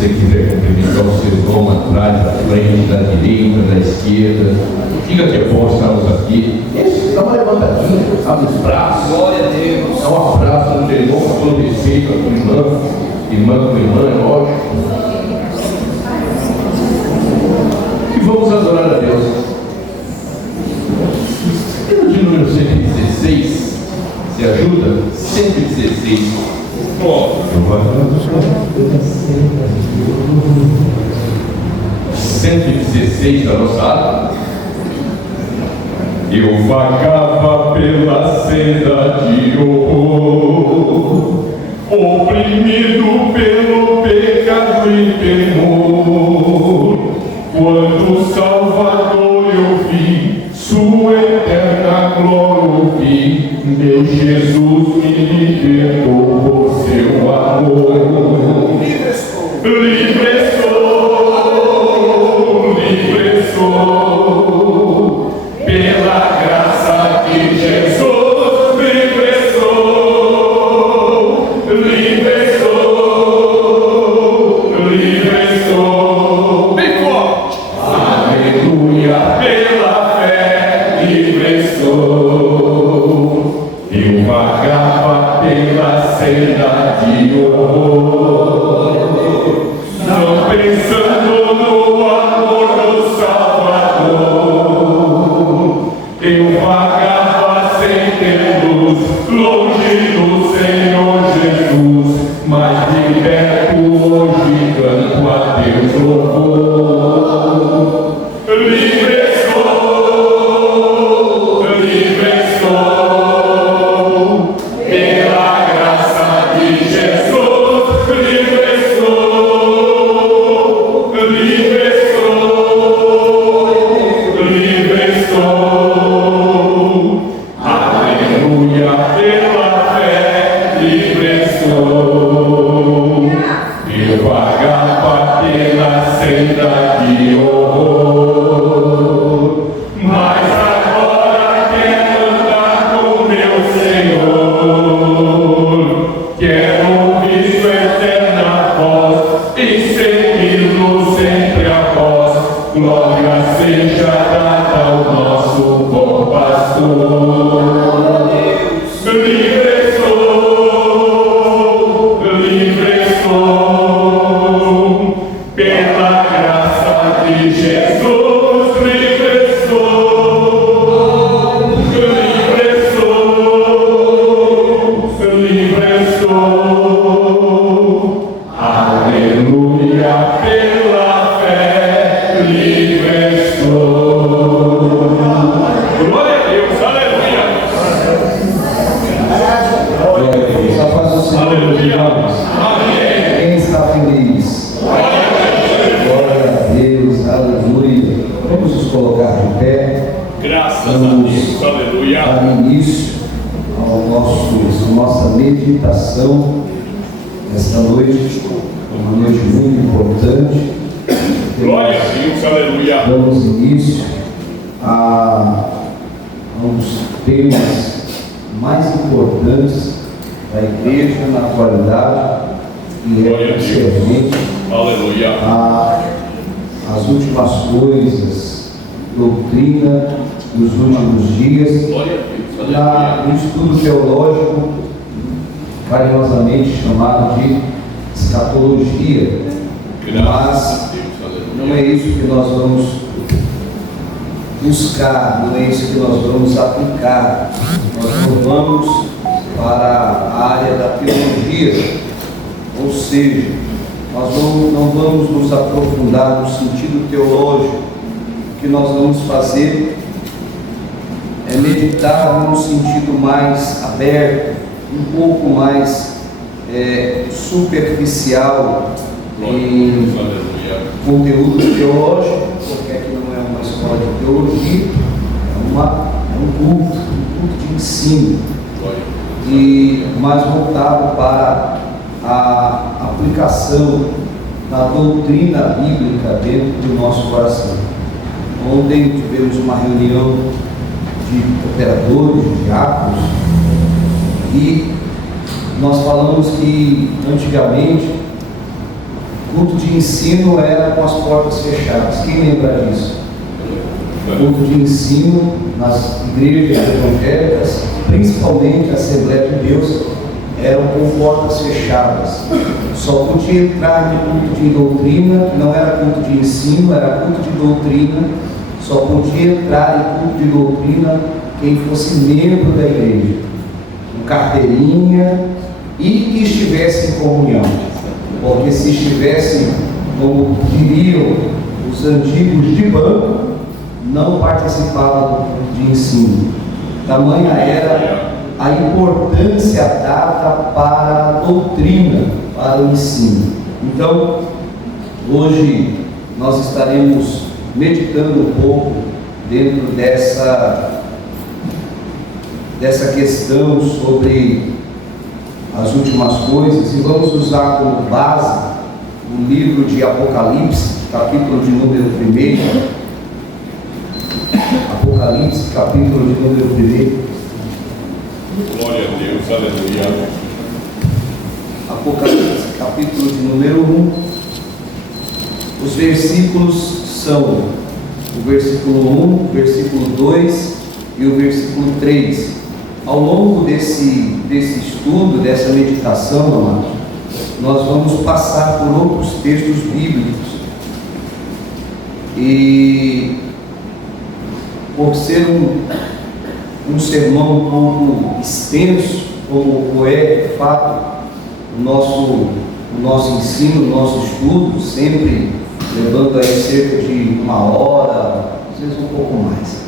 você quiser cumprimentar o seu irmão atrás, da frente, da direita, da esquerda, diga que é bom estarmos aqui. Esse, dá uma levantadinha, abre os braços. Glória a Deus. Dá um abraço no teu irmão, com todo respeito, a tua irmã com irmã, é lógico. E vamos adorar a Deus. Hino de número 116, se ajuda? 116. Ó, 116 da nossa ata. Eu vagava pela senda de horror, oprimido pelo pecado e temor, quando o Salvador eu vi, sua eterna glória ouvi, meu Jesus me libertou por seu amor. Livre sou, pela graça de Jesus, livre sou, bem forte, aleluia, pela fé, livre sou. Eu vagava pela senda de horror, não pensando no amor do Salvador. Eu vagava sem ter luz, longe do Senhor Jesus, mas liberto hoje canto a Deus louvor. Livre sou, pela graça de Jesus, livre sou, aleluia, pela fé, livre sou. Eu vagava pela senda de horror, mas agora quero andar com meu Senhor. Quero ouvir sua eterna voz e segui-lo sempre após. Glória seja dada ao nosso bom pastor. Livre sou, pela graça de Jesus, livre sou, aleluia, pela fé, livre sou. Glória a Deus, aleluia. Glória a Deus. A paz do Senhor, meus irmãos. Quem está feliz? Glória a Deus, aleluia. Vamos nos colocar de pé. Graças a Vamos Deus, aleluia. dar início à nossa meditação esta noite. Uma noite muito importante. Glória a Deus, aleluia. Damos início a um dos temas mais importantes da igreja na atualidade, e Glória a Deus. principalmente Aleluia. as últimas coisas, doutrina dos últimos dias, Glória a Deus, aleluia. no estudo teológico carinhosamente chamado de escatologia. Graças a Deus, Não é aleluia. isso que nós vamos buscar, não é isso que nós vamos aplicar. Nós não vamos para a área da teologia, ou seja, nós não vamos nos aprofundar no sentido teológico. O que nós vamos fazer é meditar num sentido mais aberto, um pouco mais superficial em conteúdo teológico, porque aqui não é uma escola de teologia, é um culto de ensino, mais voltado para a aplicação da doutrina bíblica dentro do nosso coração. Ontem tivemos uma reunião de operadores, de diáconos, e nós falamos que antigamente culto de ensino era com as portas fechadas. Quem lembra disso? Culto de ensino nas igrejas evangélicas, principalmente a Assembleia de Deus, eram com portas fechadas. Só podia entrar no culto de doutrina, que não era culto de ensino, era culto de doutrina. Só podia entrar em culto de doutrina quem fosse membro da igreja, com carteirinha e que estivesse em comunhão. Porque se estivessem, como diriam os antigos de banco, não participavam do culto de ensino. Tamanha era a importância dada para a doutrina, para o ensino. Então, hoje nós estaremos meditando um pouco dentro dessa questão sobre as últimas coisas, e vamos usar como base o livro de Apocalipse, capítulo de número 1. Apocalipse, capítulo de número 1. Glória a Deus, aleluia. Apocalipse, capítulo de número 1. Os versículos são o versículo 1, o versículo 2 e o versículo 3. Ao longo desse estudo, dessa meditação, amado, nós vamos passar por outros textos bíblicos. E por ser um sermão um pouco extenso, como é de fato o nosso ensino, o nosso estudo, sempre levando aí cerca de 1 hora, às vezes um pouco mais.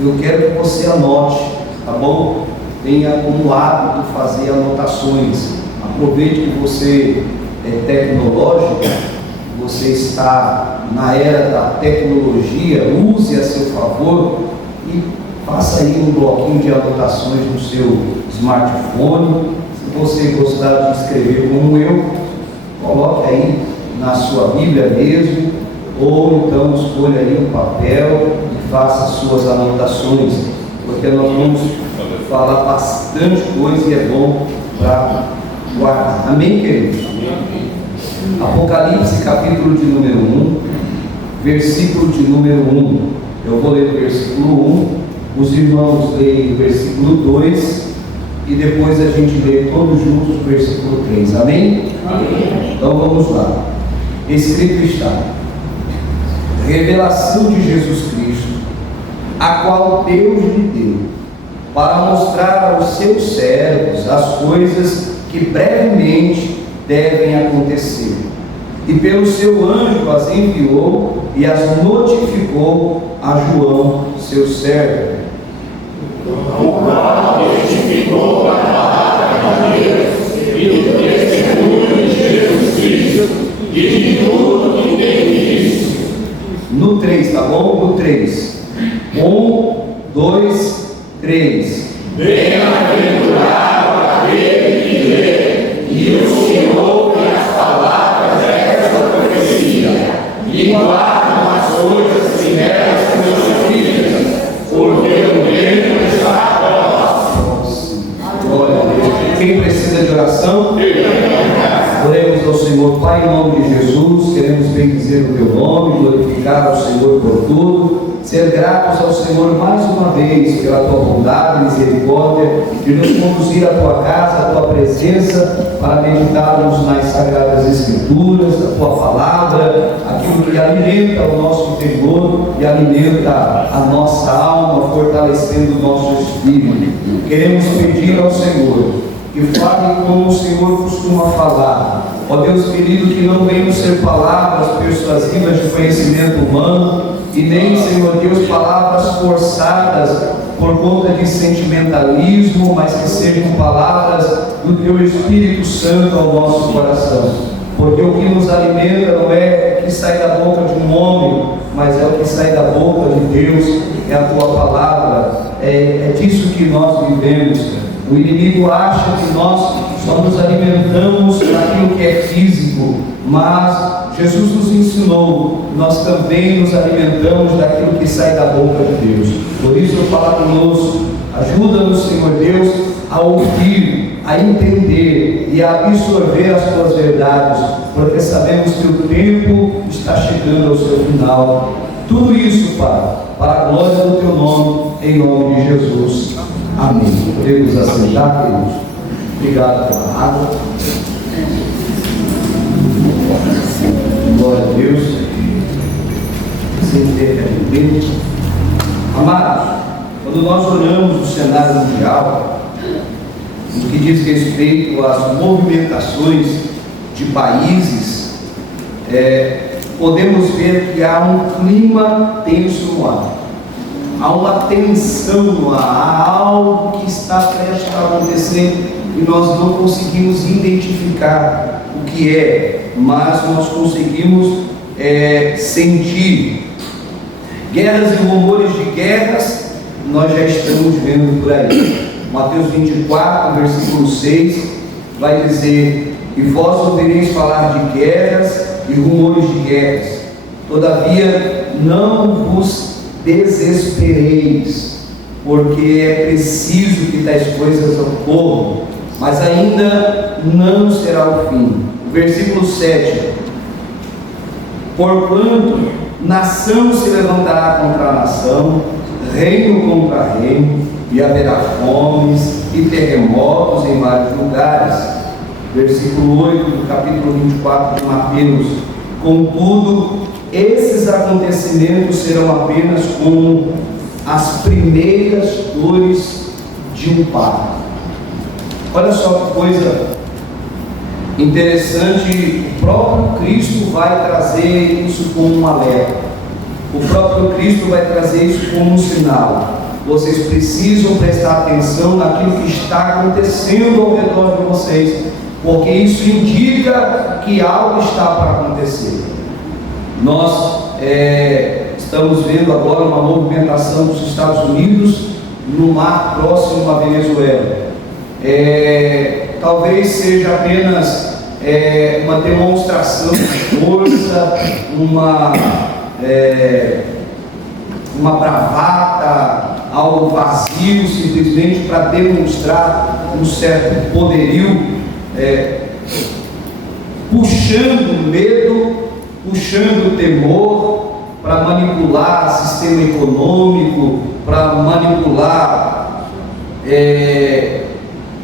Eu quero que você anote, tá bom? Tenha como hábito fazer anotações. Aproveite que você é tecnológico, você está na era da tecnologia, use a seu favor e faça aí um bloquinho de anotações no seu smartphone. Se você gostar de escrever como eu, coloque aí na sua Bíblia mesmo, ou então escolha aí um papel e faça as suas anotações, porque nós vamos falar bastante coisa e é bom para guardar. Amém, queridos? Apocalipse, capítulo de número 1, versículo de número 1. Eu vou ler o versículo 1, os irmãos leem o versículo 2 e depois a gente lê todos juntos o versículo 3. Amém? Amém. Então vamos lá. Escrito está: revelação de Jesus Cristo, a qual Deus lhe deu, para mostrar aos seus servos as coisas que brevemente devem acontecer. E pelo seu anjo as enviou e as notificou a João, seu servo. O qual testificou a palavra de Deus e o testemunho de Jesus Cristo e de tudo que tem visto. No 3, tá bom? No 3. 1, 2, 3. Bem-aventurado aquele que lê e os que ouvem as palavras desta profecia e guardam as coisas que nelas são escritas, porque o tempo está próximo. Glória a Deus. Quem precisa de oração? Oremos ao Senhor. Pai, em nome de Jesus, queremos bendizer o teu nome, glorificar ao Senhor por tudo, ser gratos ao Senhor mais uma vez pela tua bondade e misericórdia de nos conduzir à tua casa, à tua presença, para meditarmos nas sagradas escrituras, a tua palavra, aquilo que alimenta o nosso interior e alimenta a nossa alma, fortalecendo o nosso espírito. Queremos pedir ao Senhor que fale como o Senhor costuma falar. Ó Deus querido, que não venham ser palavras persuasivas de conhecimento humano, e nem, Senhor Deus, palavras forçadas por conta de sentimentalismo, mas que sejam palavras do Teu Espírito Santo ao nosso coração. Porque o que nos alimenta não é o que sai da boca de um homem, mas é o que sai da boca de Deus, é a Tua palavra. É disso que nós vivemos. O inimigo acha que nós só nos alimentamos daquilo que é físico, mas Jesus nos ensinou, nós também nos alimentamos daquilo que sai da boca de Deus. Por isso eu falo conosco, ajuda-nos, Senhor Deus, a ouvir, a entender e absorver as tuas verdades, porque sabemos que o tempo está chegando ao seu final. Tudo isso, Pai, para a glória do teu nome, em nome de Jesus. Amém. Podemos assentar, queridos. Obrigado pela água. Glória a Deus. Sem ter que amados, quando nós olhamos o cenário mundial, no que diz respeito às movimentações de países, podemos ver que há um clima tenso no ar, há uma tensão no ar, há algo que está prestes a acontecer e nós não conseguimos identificar o que é, mas nós conseguimos sentir. Guerras e rumores de guerras nós já estamos vendo por aí. Mateus 24, versículo 6 vai dizer: e vós ouvireis falar de guerras e rumores de guerras, todavia não vos desespereis, porque é preciso que tais coisas ocorram, mas ainda não será o fim. Versículo 7: porquanto nação se levantará contra nação, reino contra reino, e haverá fomes e terremotos em vários lugares. Versículo 8 do capítulo 24 de Mateus: contudo, esses acontecimentos serão apenas como as primeiras dores de um parto. Olha só que coisa interessante, o próprio Cristo vai trazer isso como um alerta, o próprio Cristo vai trazer isso como um sinal. Vocês precisam prestar atenção naquilo que está acontecendo ao redor de vocês, porque isso indica que algo está para acontecer. Nós estamos vendo agora uma movimentação dos Estados Unidos no mar próximo à Venezuela. Talvez seja apenas uma demonstração de força, uma bravata, algo vazio, simplesmente para demonstrar um certo poderio, puxando medo, puxando temor, para manipular o sistema econômico, para manipular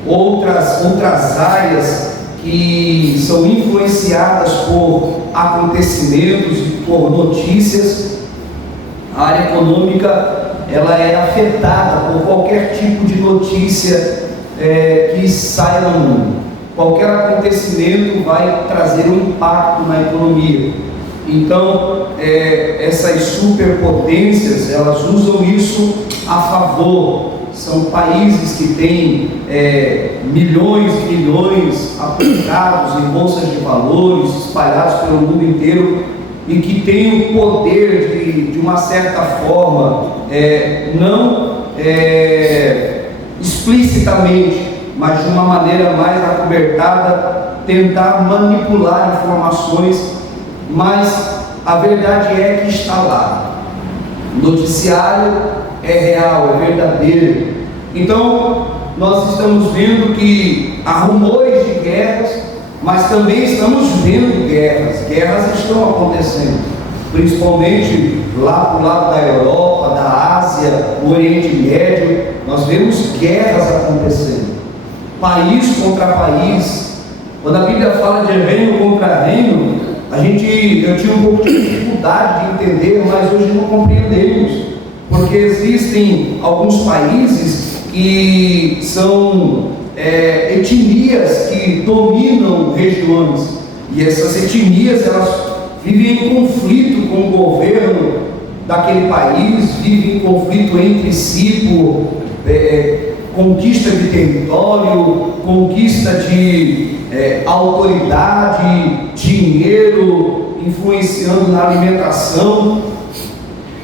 outras áreas que são influenciadas por acontecimentos e por notícias. A área econômica, ela é afetada por qualquer tipo de notícia que saia no mundo. Qualquer acontecimento vai trazer um impacto na economia. Então, essas superpotências, elas usam isso a favor. São países que têm milhões e milhões aplicados em bolsas de valores, espalhados pelo mundo inteiro, e que têm o poder de uma certa forma, não explicitamente, mas de uma maneira mais acobertada, tentar manipular informações, mas a verdade é que está lá. O noticiário é real, é verdadeiro. Então, nós estamos vendo que há rumores de guerras, mas também estamos vendo guerras. Guerras estão acontecendo, principalmente lá para o lado da Europa, da Ásia, do Oriente Médio. Nós vemos guerras acontecendo, país contra país. Quando a Bíblia fala de reino contra reino, eu tinha um pouco de dificuldade de entender, mas hoje não compreendemos, porque existem alguns países que são etnias que dominam regiões, e essas etnias, elas vivem em conflito com o governo daquele país, vivem em conflito entre si por conquista de território, conquista de autoridade, dinheiro, influenciando na alimentação.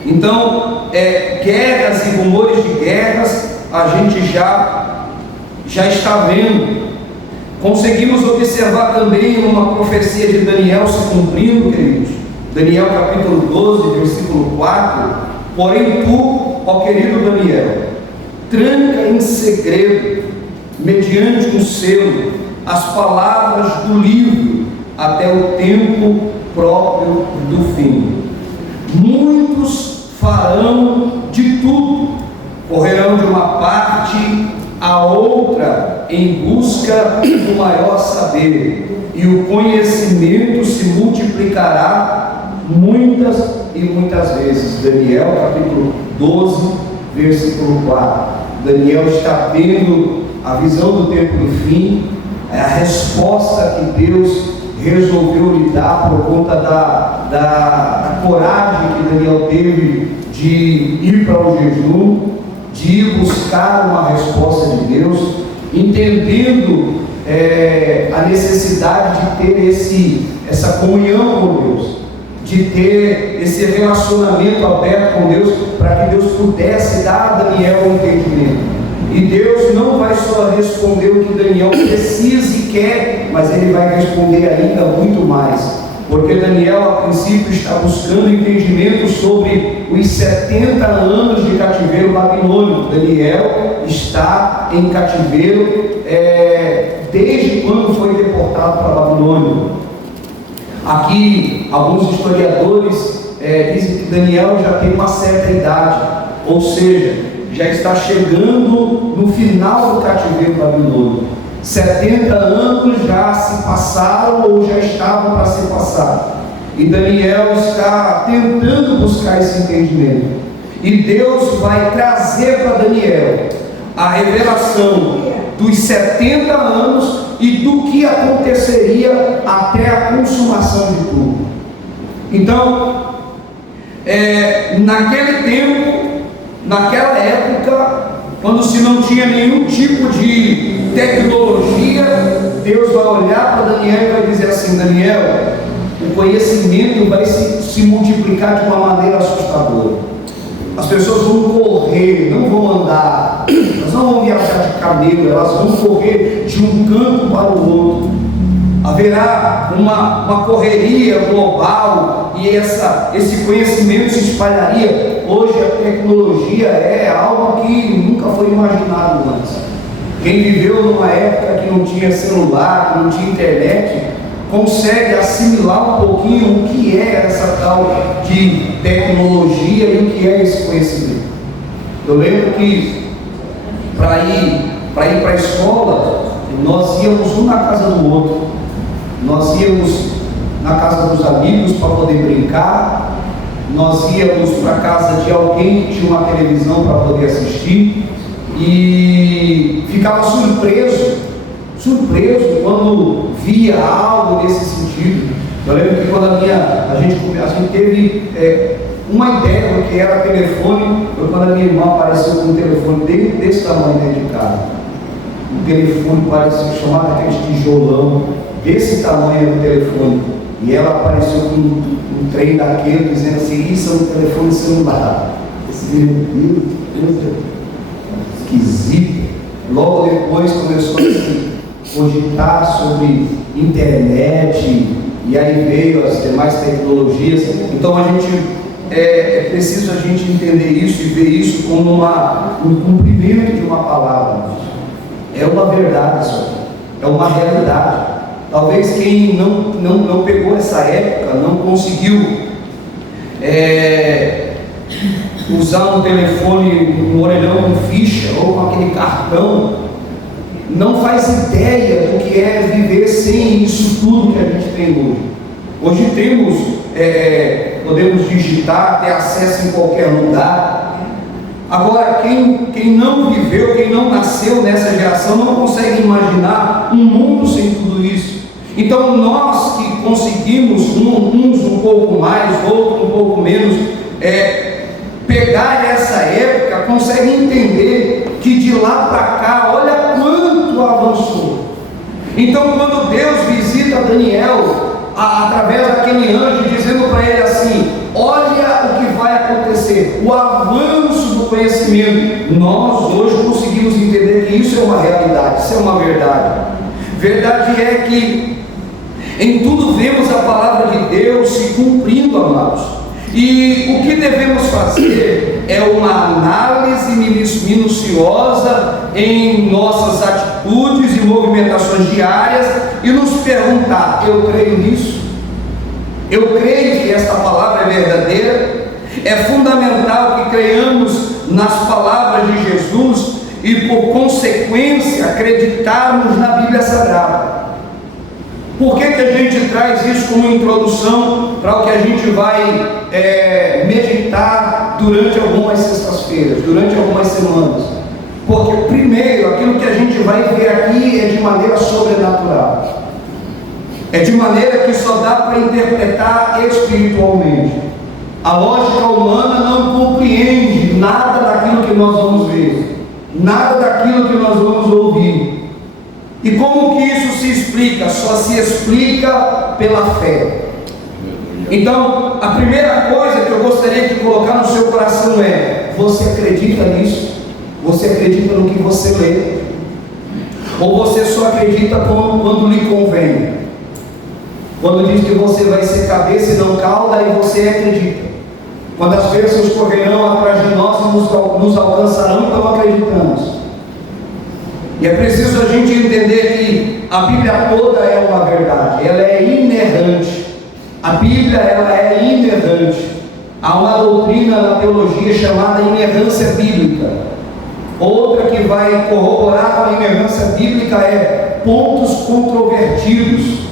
Então, guerras e rumores de guerras a gente já está vendo. Conseguimos observar também uma profecia de Daniel se cumprindo, queridos. Daniel capítulo 12, versículo 4: porém tu, ó querido Daniel, tranca em segredo, mediante um selo, as palavras do livro até o tempo próprio do fim. Muitos farão de tudo, correrão de uma parte a outra em busca do maior saber, e o conhecimento se multiplicará muitas e muitas vezes. Daniel capítulo 12, versículo 4. Daniel está tendo a visão do tempo do fim, é a resposta que Deus resolveu lhe dar por conta da coragem que Daniel teve de ir para o jejum, de ir buscar uma resposta de Deus, entendendo a necessidade de ter essa comunhão com Deus, de ter esse relacionamento aberto com Deus, para que Deus pudesse dar a Daniel um entendimento. E Deus não vai só responder o que Daniel precisa e quer, mas Ele vai responder ainda muito mais, porque Daniel a princípio está buscando entendimento sobre os 70 anos de cativeiro babilônico. Daniel está em cativeiro desde quando foi deportado para a Babilônia. Aqui alguns historiadores dizem que Daniel já tem uma certa idade, ou seja, já está chegando no final do cativeiro babilônico. 70 anos já se passaram ou já estavam para se passar, e Daniel está tentando buscar esse entendimento, e Deus vai trazer para Daniel a revelação dos 70 anos e do que aconteceria até a consumação de tudo. Então, naquele tempo, naquela época, quando se não tinha nenhum tipo de tecnologia, Deus vai olhar para Daniel e vai dizer assim: Daniel, o conhecimento vai se multiplicar de uma maneira assustadora. As pessoas vão correr, não vão andar, elas não vão viajar de camelo, elas vão correr de um canto para o outro. Haverá uma correria global, e esse conhecimento se espalharia. Hoje a tecnologia é algo que nunca foi imaginado antes. Quem viveu numa época que não tinha celular, que não tinha internet, consegue assimilar um pouquinho o que é essa tal de tecnologia e o que é esse conhecimento. Eu lembro que para ir para a escola, nós íamos um na casa do outro. Nós íamos na casa dos amigos para poder brincar, nós íamos para a casa de alguém que tinha uma televisão para poder assistir, e ficava surpreso quando via algo nesse sentido. Eu lembro que quando a gente teve uma ideia do que era telefone, foi quando a minha irmã apareceu com um telefone desse tamanho dentro de casa. Um telefone parecia chamado aquele tijolão, desse tamanho era o telefone, e ela apareceu com um trem daquele, dizendo assim: isso é um telefone celular. Meu Deus, esquisito. Logo depois começou a se cogitar sobre internet, e aí veio as demais tecnologias. Então é preciso a gente entender isso e ver isso como um cumprimento de uma palavra. É uma verdade, isso é uma realidade. Talvez quem não pegou essa época, não conseguiu usar um telefone, um orelhão com ficha ou com aquele cartão, não faz ideia do que é viver sem isso tudo que a gente tem hoje. Hoje temos, podemos digitar, ter acesso em qualquer lugar. Agora, quem não viveu, quem não nasceu nessa geração, não consegue imaginar um mundo sem tudo isso. Então nós que conseguimos, uns um pouco mais, outros um pouco menos, pegar essa época, conseguem entender que de lá para cá, olha quanto avançou. Então quando Deus visita Daniel, através daquele anjo, dizendo para ele assim: olha o que vai acontecer, o avanço do conhecimento, nós hoje conseguimos entender que isso é uma realidade, isso é uma verdade. Verdade é que em tudo vemos a palavra de Deus se cumprindo, amados. E o que devemos fazer é uma análise minuciosa em nossas atitudes e movimentações diárias e nos perguntar: eu creio nisso? Eu creio que esta palavra é verdadeira? É fundamental que creiamos nas palavras de Jesus e, por consequência, acreditarmos na Bíblia Sagrada. Por que a gente traz isso como introdução para o que a gente vai meditar durante algumas sextas-feiras, durante algumas semanas? Porque, primeiro, aquilo que a gente vai ver aqui é de maneira sobrenatural, é de maneira que só dá para interpretar espiritualmente. A lógica humana não compreende nada daquilo que nós vamos ver, nada daquilo que nós vamos ouvir. E como que isso se explica? Só se explica pela fé. Então, a primeira coisa que eu gostaria de colocar no seu coração é: você acredita nisso? Você acredita no que você lê? Ou você só acredita quando lhe convém? Quando diz que você vai ser cabeça e não cauda, aí você acredita. Quando as bênçãos correrão atrás de nós e nos alcançarão, então acreditamos. E é preciso a gente entender que a Bíblia toda é uma verdade, ela é inerrante. A Bíblia, ela é inerrante. Há uma doutrina na teologia chamada inerrância bíblica. Outra que vai corroborar com a inerrância bíblica é pontos controvertidos.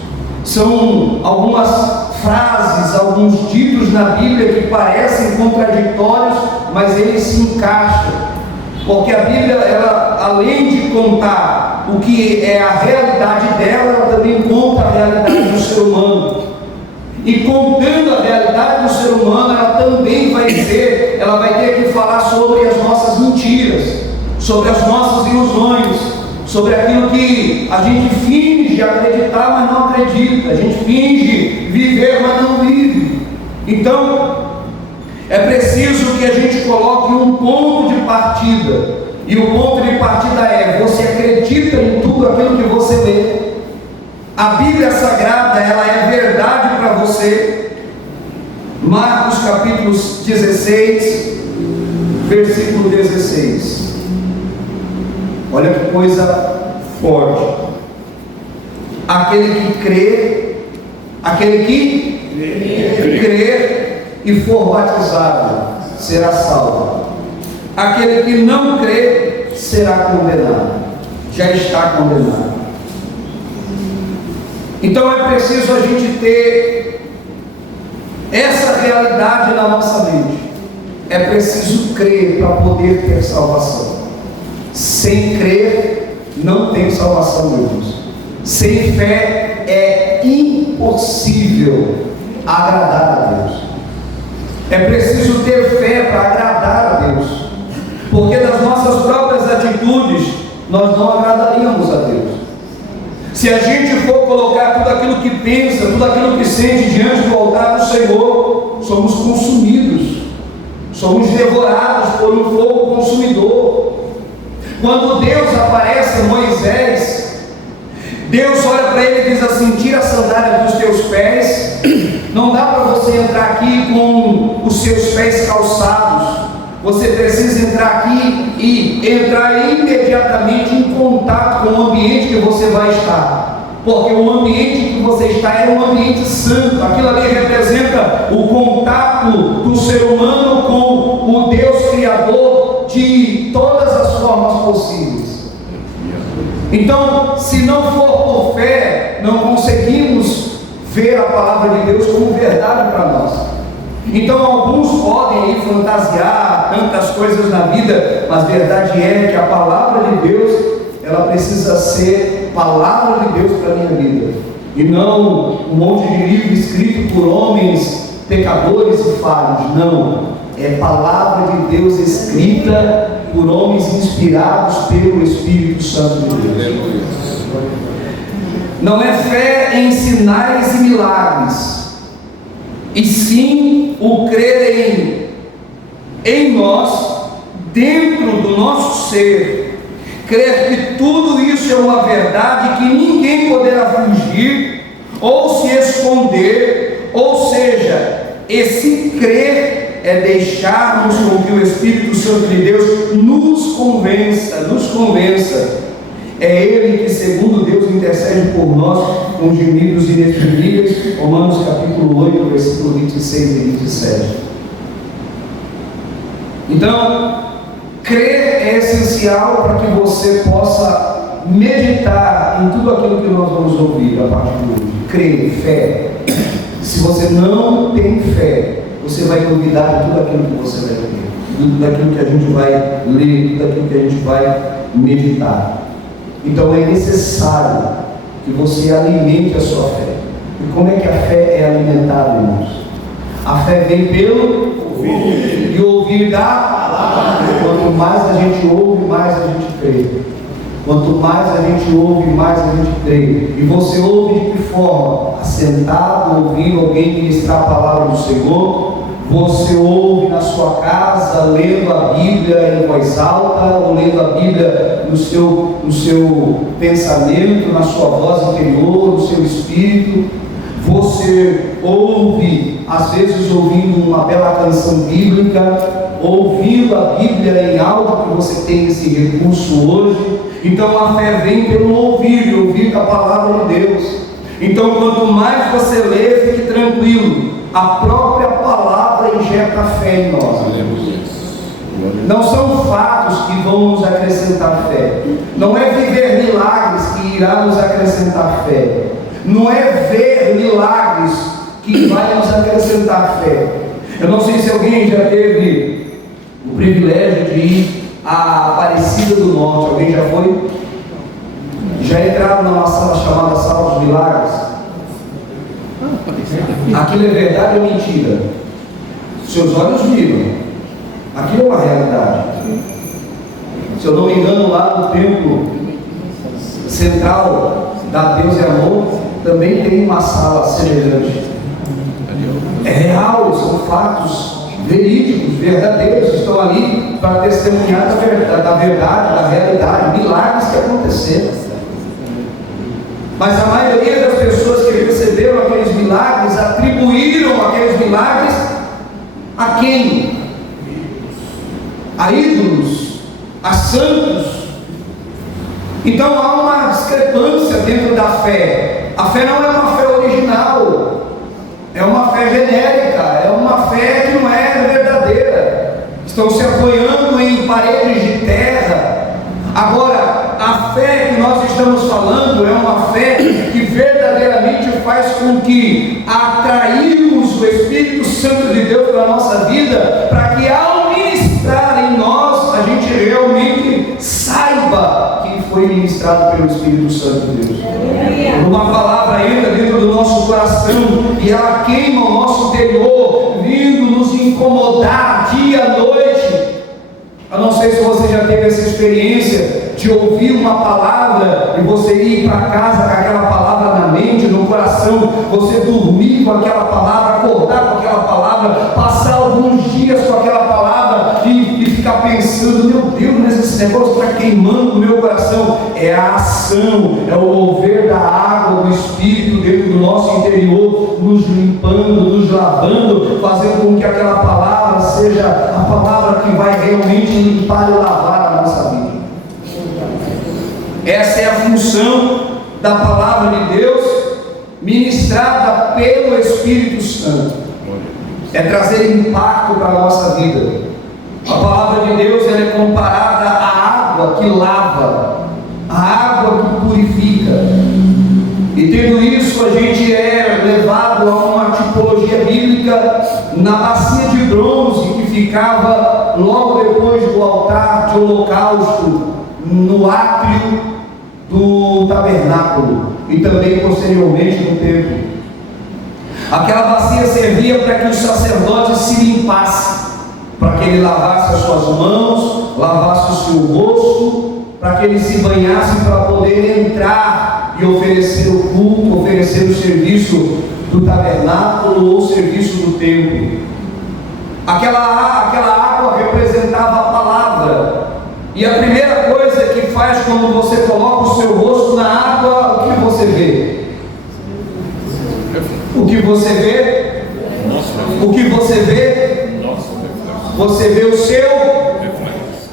São algumas frases, alguns ditos na Bíblia que parecem contraditórios, mas eles se encaixam. Porque a Bíblia, ela, além de contar o que é a realidade dela, ela também conta a realidade do ser humano. E contando a realidade do ser humano, ela também vai dizer, ela vai ter que falar sobre as nossas mentiras, sobre as nossas ilusões, sobre aquilo que a gente finge acreditar, mas não acredita, a gente finge viver, mas não vive. Então, é preciso que a gente coloque um ponto de partida, e o ponto de partida é: você acredita em tudo aquilo que você lê? A Bíblia Sagrada, ela é verdade para você? Marcos capítulo 16, versículo 16. Olha que coisa forte. Aquele que crê, aquele que crer e for batizado será salvo. Aquele que não crê será condenado. Já está condenado. Então é preciso a gente ter essa realidade na nossa mente. É preciso crer para poder ter salvação. Sem crer não tem salvação, meu Deus. Sem fé é impossível agradar a Deus. É preciso ter fé para agradar a Deus, porque das nossas próprias atitudes nós não agradaríamos a Deus. Se a gente for colocar tudo aquilo que pensa, tudo aquilo que sente diante do altar do Senhor, somos consumidos, somos devorados por um fogo consumidor. Quando Deus aparece a Moisés, Deus olha para ele e diz assim: tira a sandália dos teus pés, não dá para você entrar aqui com os seus pés calçados, você precisa entrar aqui e entrar imediatamente em contato com o ambiente que você vai estar, porque o ambiente que você está é um ambiente santo. Aquilo ali representa o contato do ser humano com o Deus Criador de todas as formas possíveis. Então, se não for por fé, não conseguimos ver a palavra de Deus como verdade para nós. Então alguns podem fantasiar tantas coisas na vida, mas verdade é que a palavra de Deus, ela precisa ser palavra de Deus para a minha vida, e não um monte de livro escrito por homens pecadores e falhos. Não, é palavra de Deus escrita por homens inspirados pelo Espírito Santo de Deus. Não é fé em sinais e milagres, e sim o crer em nós, dentro do nosso ser, crer que tudo isso é uma verdade que ninguém poderá fugir ou se esconder, ou seja, Esse crer é deixarmos com que o Espírito Santo de Deus nos convença. É Ele que, segundo Deus, intercede por nós com gemidos inexprimíveis. Romanos capítulo 8, versículo 26 e 27. Então, crer é essencial para que você possa meditar em tudo aquilo que nós vamos ouvir a partir de hoje. Crer, fé. Se você não tem fé, você vai duvidar de tudo aquilo que você vai ver, tudo daquilo que a gente vai ler, tudo aquilo que a gente vai meditar. Então é necessário que você alimente a sua fé. E como é que a fé é alimentada, irmãos? A fé vem pelo ouvir, e ouvir da palavra. Quanto mais a gente ouve, mais a gente crê. Quanto mais a gente ouve, mais a gente crê. E você ouve de que forma? Assentado, ouvindo alguém ministrar a palavra do Senhor. Você ouve na sua casa, lendo a Bíblia em voz alta, ou lendo a Bíblia no seu pensamento, na sua voz interior, no seu espírito. Você ouve, às vezes ouvindo uma bela canção bíblica, ouvindo a Bíblia em áudio, que você tem esse recurso hoje. Então a fé vem pelo ouvir a palavra de Deus. Então quanto mais você lê, fique tranquilo, a própria palavra injeta fé em nós. Não são fatos que vão nos acrescentar fé. Não é viver milagres que irá nos acrescentar fé. Não é ver milagres que vai nos acrescentar fé. Eu não sei se alguém já teve o privilégio de ir à Aparecida do Norte. Alguém já foi? Já entraram numa sala chamada Sala dos Milagres? Aquilo é verdade ou mentira? Seus olhos viram. Aquilo é uma realidade. Se eu não me engano, lá no templo central da Deus e Amor, também tem uma sala semelhante. É real, são fatos verídicos, verdadeiros, estão ali para testemunhar da verdade, da realidade, milagres que aconteceram. Mas a maioria das pessoas que receberam aqueles milagres atribuíram aqueles milagres a quem? A ídolos, a santos. Então há uma discrepância dentro da fé. A fé não é uma fé original, é uma fé genérica, é uma fé que não é verdadeira. Estão se apoiando em paredes de terra. Agora, a fé que nós estamos falando é uma fé que verdadeiramente faz com que atraímos o Espírito Santo de Deus para a nossa vida, para que ao ministrar em nós, a gente realmente saiba que foi ministrado pelo Espírito Santo de Deus. Uma palavra entra dentro do nosso coração e ela queima o nosso interior, vindo nos incomodar dia e noite. Eu não sei se você já teve essa experiência de ouvir uma palavra e você ir para casa com aquela palavra na mente, no coração, você dormir com aquela palavra, acordar com aquela palavra, passar alguns dias com aquela palavra e ficar pensando, meu Deus, mas esse negócio está queimando o meu coração. É a ação, é o mover da água do Espírito dentro do nosso interior, nos limpando, nos lavando, fazendo com que aquela palavra seja a palavra que vai realmente limpar e lavar a nossa vida. Essa é a função da palavra de Deus, ministrada pelo Espírito Santo. É trazer impacto para a nossa vida. A palavra de Deus ela é comparada à água que lava, à água que purifica. E tendo isso, a gente é levado a uma tipologia bíblica na bacia de bronze que ficava logo depois do altar de holocausto, no átrio do tabernáculo e também posteriormente no templo. Aquela bacia servia para que os sacerdotes se limpassem, para que ele lavasse as suas mãos, lavasse o seu rosto, para que ele se banhasse para poder entrar e oferecer o culto, oferecer o serviço do tabernáculo ou o serviço do templo. Aquela água representava a palavra. E a primeira coisa que faz quando você coloca o seu rosto na água, o que você vê? O que você vê? O que Você vê o seu,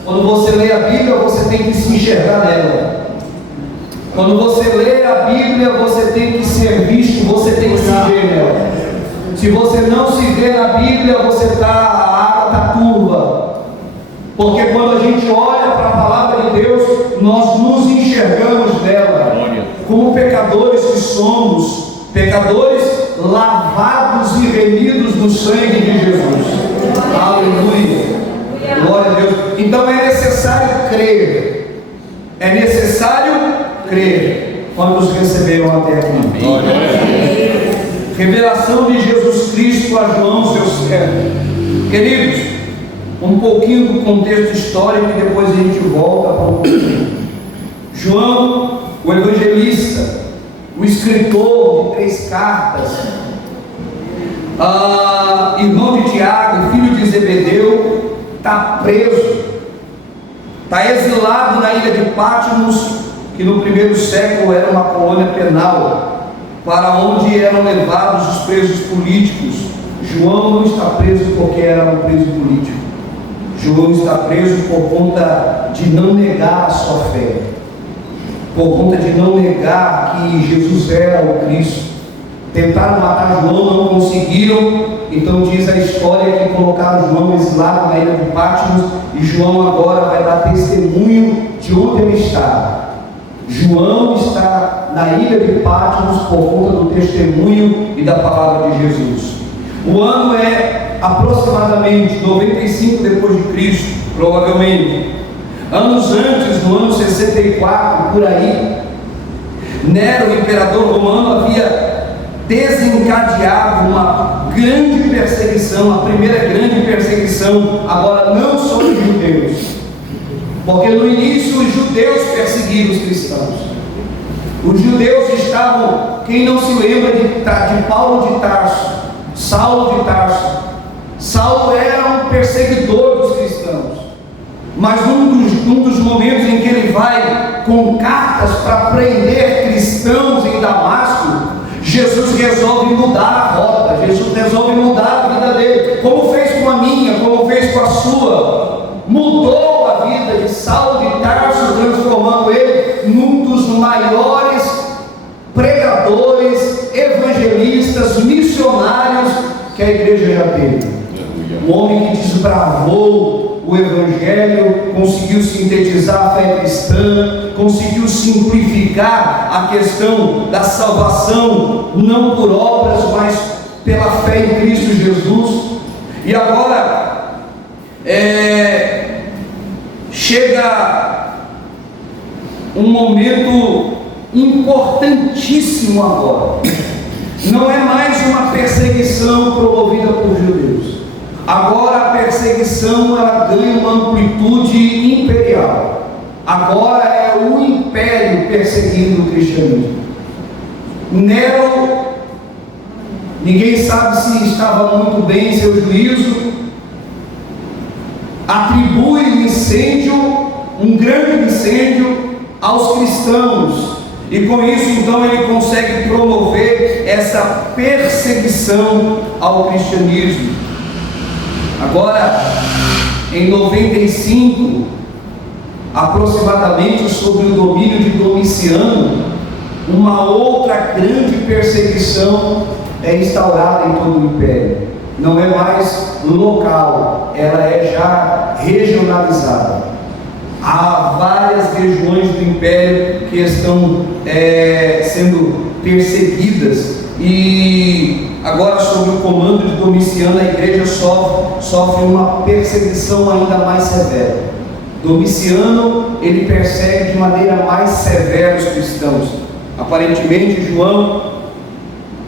quando você lê a Bíblia, você tem que se enxergar nela. Quando você lê a Bíblia, você tem que ser visto, você tem que se ver nela. Se você não se vê na Bíblia, a água está turva. Porque quando a gente olha para a palavra de Deus, nós nos enxergamos nela. Como pecadores que somos, pecadores lavados e remidos no sangue de Jesus. Aleluia. Glória a Deus. Então é necessário crer. É necessário crer. Quantos receberam até aqui? Revelação de Jesus Cristo a João, seu servo. Queridos, um pouquinho do contexto histórico e depois a gente volta para o João, o evangelista, o escritor de 3 cartas, irmão de Tiago, filho de Zebedeu, está preso, está exilado na ilha de Patmos, que no primeiro século era uma colônia penal, para onde eram levados os presos políticos. João não está preso porque era um preso político. João está preso por conta de não negar a sua fé, por conta de não negar que Jesus era o Cristo. Tentaram matar João, não conseguiram. Então diz a história que colocaram João exilado na ilha de Patmos, e João agora vai dar testemunho de onde ele está. João está na ilha de Patmos por conta do testemunho e da palavra de Jesus. O ano é aproximadamente 95 depois de Cristo, provavelmente. Anos antes, no ano 64, por aí, Nero, o imperador romano, havia desencadeado uma grande perseguição, a primeira grande perseguição, agora não só dos judeus, porque no início os judeus perseguiram os cristãos. Os judeus estavam, quem não se lembra de Paulo de Tarso, Saulo de Tarso. Saulo era um perseguidor dos cristãos, mas num dos momentos em que ele vai com cartas para prender cristãos em Damasco, Jesus resolve mudar a rota, Jesus resolve mudar a vida dele, como fez com a minha, como fez com a sua. Mudou a vida de Saulo de Tarso, transformando ele num dos maiores pregadores, evangelistas, missionários que a igreja já teve. Um homem que desbravou o evangelho, conseguiu sintetizar a fé cristã, conseguiu simplificar a questão da salvação, não por obras, mas pela fé em Cristo Jesus. E agora chega um momento importantíssimo agora. Não é mais uma perseguição promovida por judeus. Agora a perseguição ela ganha uma amplitude imperial. Agora é o império perseguindo o cristianismo. Nero, ninguém sabe se estava muito bem em seu juízo, atribui um incêndio, um grande incêndio, aos cristãos, e com isso então ele consegue promover essa perseguição ao cristianismo. Agora, em 95, aproximadamente, sob o domínio de Domiciano, uma outra grande perseguição é instaurada em todo o império. Não é mais local, ela é já regionalizada. Há várias regiões do império que estão sendo perseguidas, e agora, sob o comando de Domiciano, a igreja sofre uma perseguição ainda mais severa. Domiciano, ele persegue de maneira mais severa os cristãos. Aparentemente, João,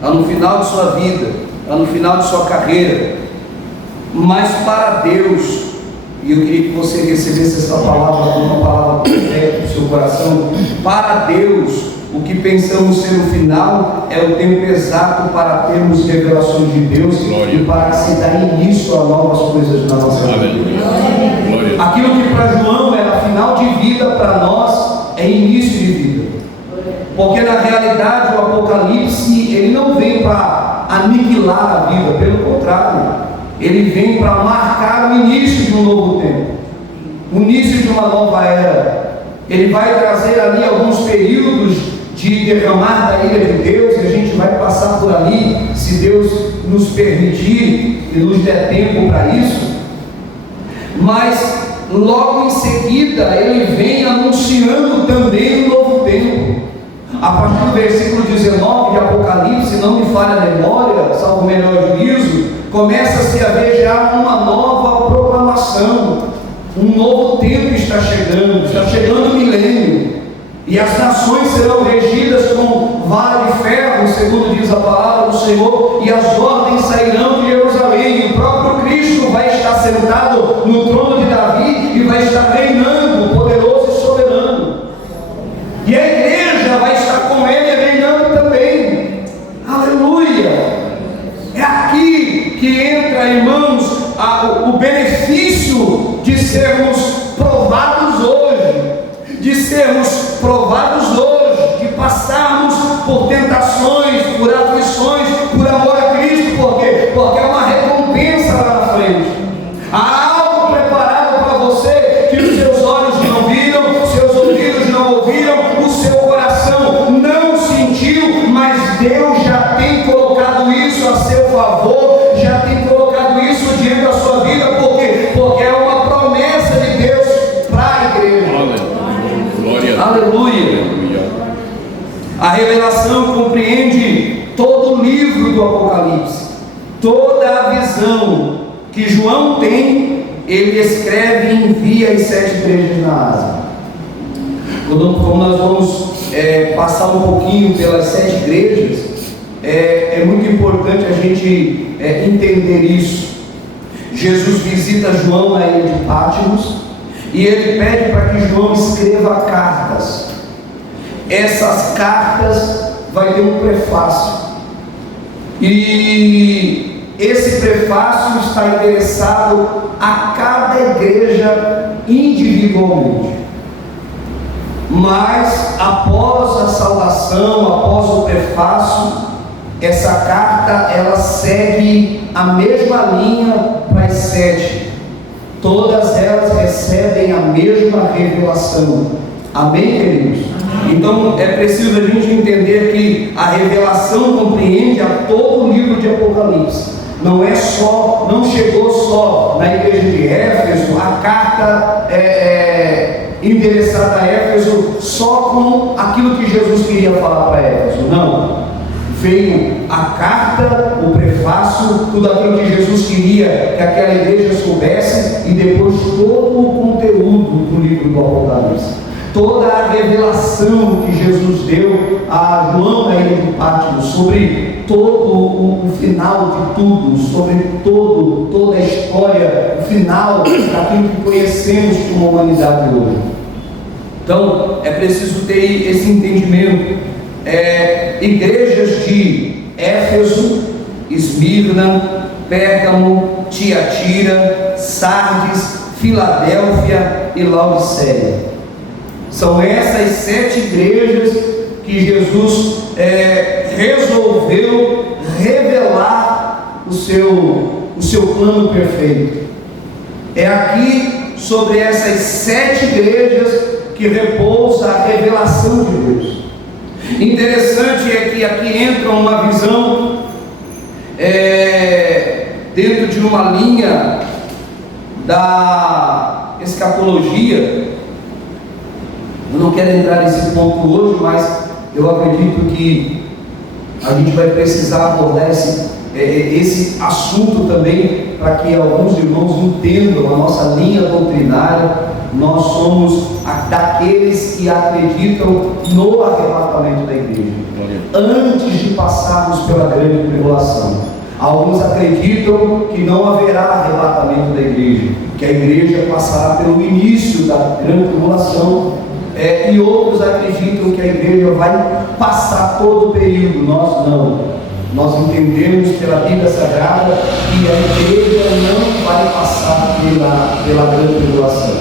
lá no final de sua vida, lá no final de sua carreira, mas para Deus, e eu queria que você recebesse essa palavra como uma palavra profética no seu coração, para Deus, o que pensamos ser o final é o tempo exato para termos revelações de Deus. Glória. E para se dar início a novas coisas na nossa vida. Aquilo que para João era final de vida, para nós é início de vida. Porque na realidade o Apocalipse ele não vem para aniquilar a vida, pelo contrário, ele vem para marcar o início de um novo tempo, o início de uma nova era. Ele vai trazer ali alguns períodos de derramar da ira de Deus, e a gente vai passar por ali, se Deus nos permitir e nos der tempo para isso. Mas logo em seguida ele vem anunciando também um novo tempo. A partir do versículo 19 de Apocalipse, não me falha a memória, salvo o melhor juízo, começa-se a ver já uma nova proclamação. Um novo tempo está chegando o milênio, e as nações serão regidas com vara de ferro, segundo diz a palavra do Senhor, e as ordens sairão de Jerusalém. O próprio Cristo vai estar sentado no trono de Davi e vai estar reinando, poderoso e soberano, e a igreja vai estar com ele reinando também. Aleluia! É aqui que entra, irmãos, o benefício de sermos provados hoje, de passarmos por tentações, por aflições, por amor a Cristo. Por quê? Porque é uma recompensa lá na frente. Há algo preparado para você que os seus olhos não viram, seus ouvidos não ouviram, o seu coração não sentiu, mas Deus já tem colocado isso a seu favor, já tem colocado isso diante da sua vida. Por quê? Porque é uma promessa de Deus para a igreja. Aleluia! A revelação compreende todo o livro do Apocalipse, toda a visão que João tem, ele escreve e envia às 7 igrejas na Ásia. Como nós vamos passar um pouquinho pelas 7 igrejas, é muito importante a gente entender isso. Jesus visita João na ilha de Patmos e ele pede para que João escreva cartas. Essas cartas vai ter um prefácio, e esse prefácio está endereçado a cada igreja individualmente. Mas após a saudação, após o prefácio, essa carta ela segue a mesma linha para as 7. Todas elas recebem a mesma revelação. Amém, queridos? Então é preciso a gente entender que a revelação compreende a todo o livro de Apocalipse. Não chegou só na igreja de Éfeso a carta endereçada a Éfeso só com aquilo que Jesus queria falar para Éfeso. Não. Veio a carta, o prefácio, tudo aquilo que Jesus queria que aquela igreja soubesse, e depois todo o conteúdo do livro do Apocalipse. Toda a revelação que Jesus deu a João na ilha de Patmos sobre todo o final de tudo, sobre toda a história, o final daquilo que conhecemos como humanidade hoje. Então é preciso ter esse entendimento. Igrejas de Éfeso, Esmirna, Pérgamo, Tiatira, Sardes, Filadélfia e Laodiceia. São essas 7 igrejas que Jesus resolveu revelar o seu plano perfeito. É aqui, sobre essas 7 igrejas, que repousa a revelação de Deus. Interessante é que aqui entra uma visão dentro de uma linha da escatologia. Eu não quero entrar nesse ponto hoje, mas eu acredito que a gente vai precisar abordar esse assunto também, para que alguns irmãos entendam a nossa linha doutrinária. Nós somos daqueles que acreditam no arrebatamento da igreja, antes de passarmos pela grande tribulação. Alguns acreditam que não haverá arrebatamento da igreja, que a igreja passará pelo início da grande tribulação, e outros acreditam que a igreja vai passar todo o período. Nós não. Nós entendemos pela Bíblia Sagrada que a igreja não vai passar pela grande tribulação,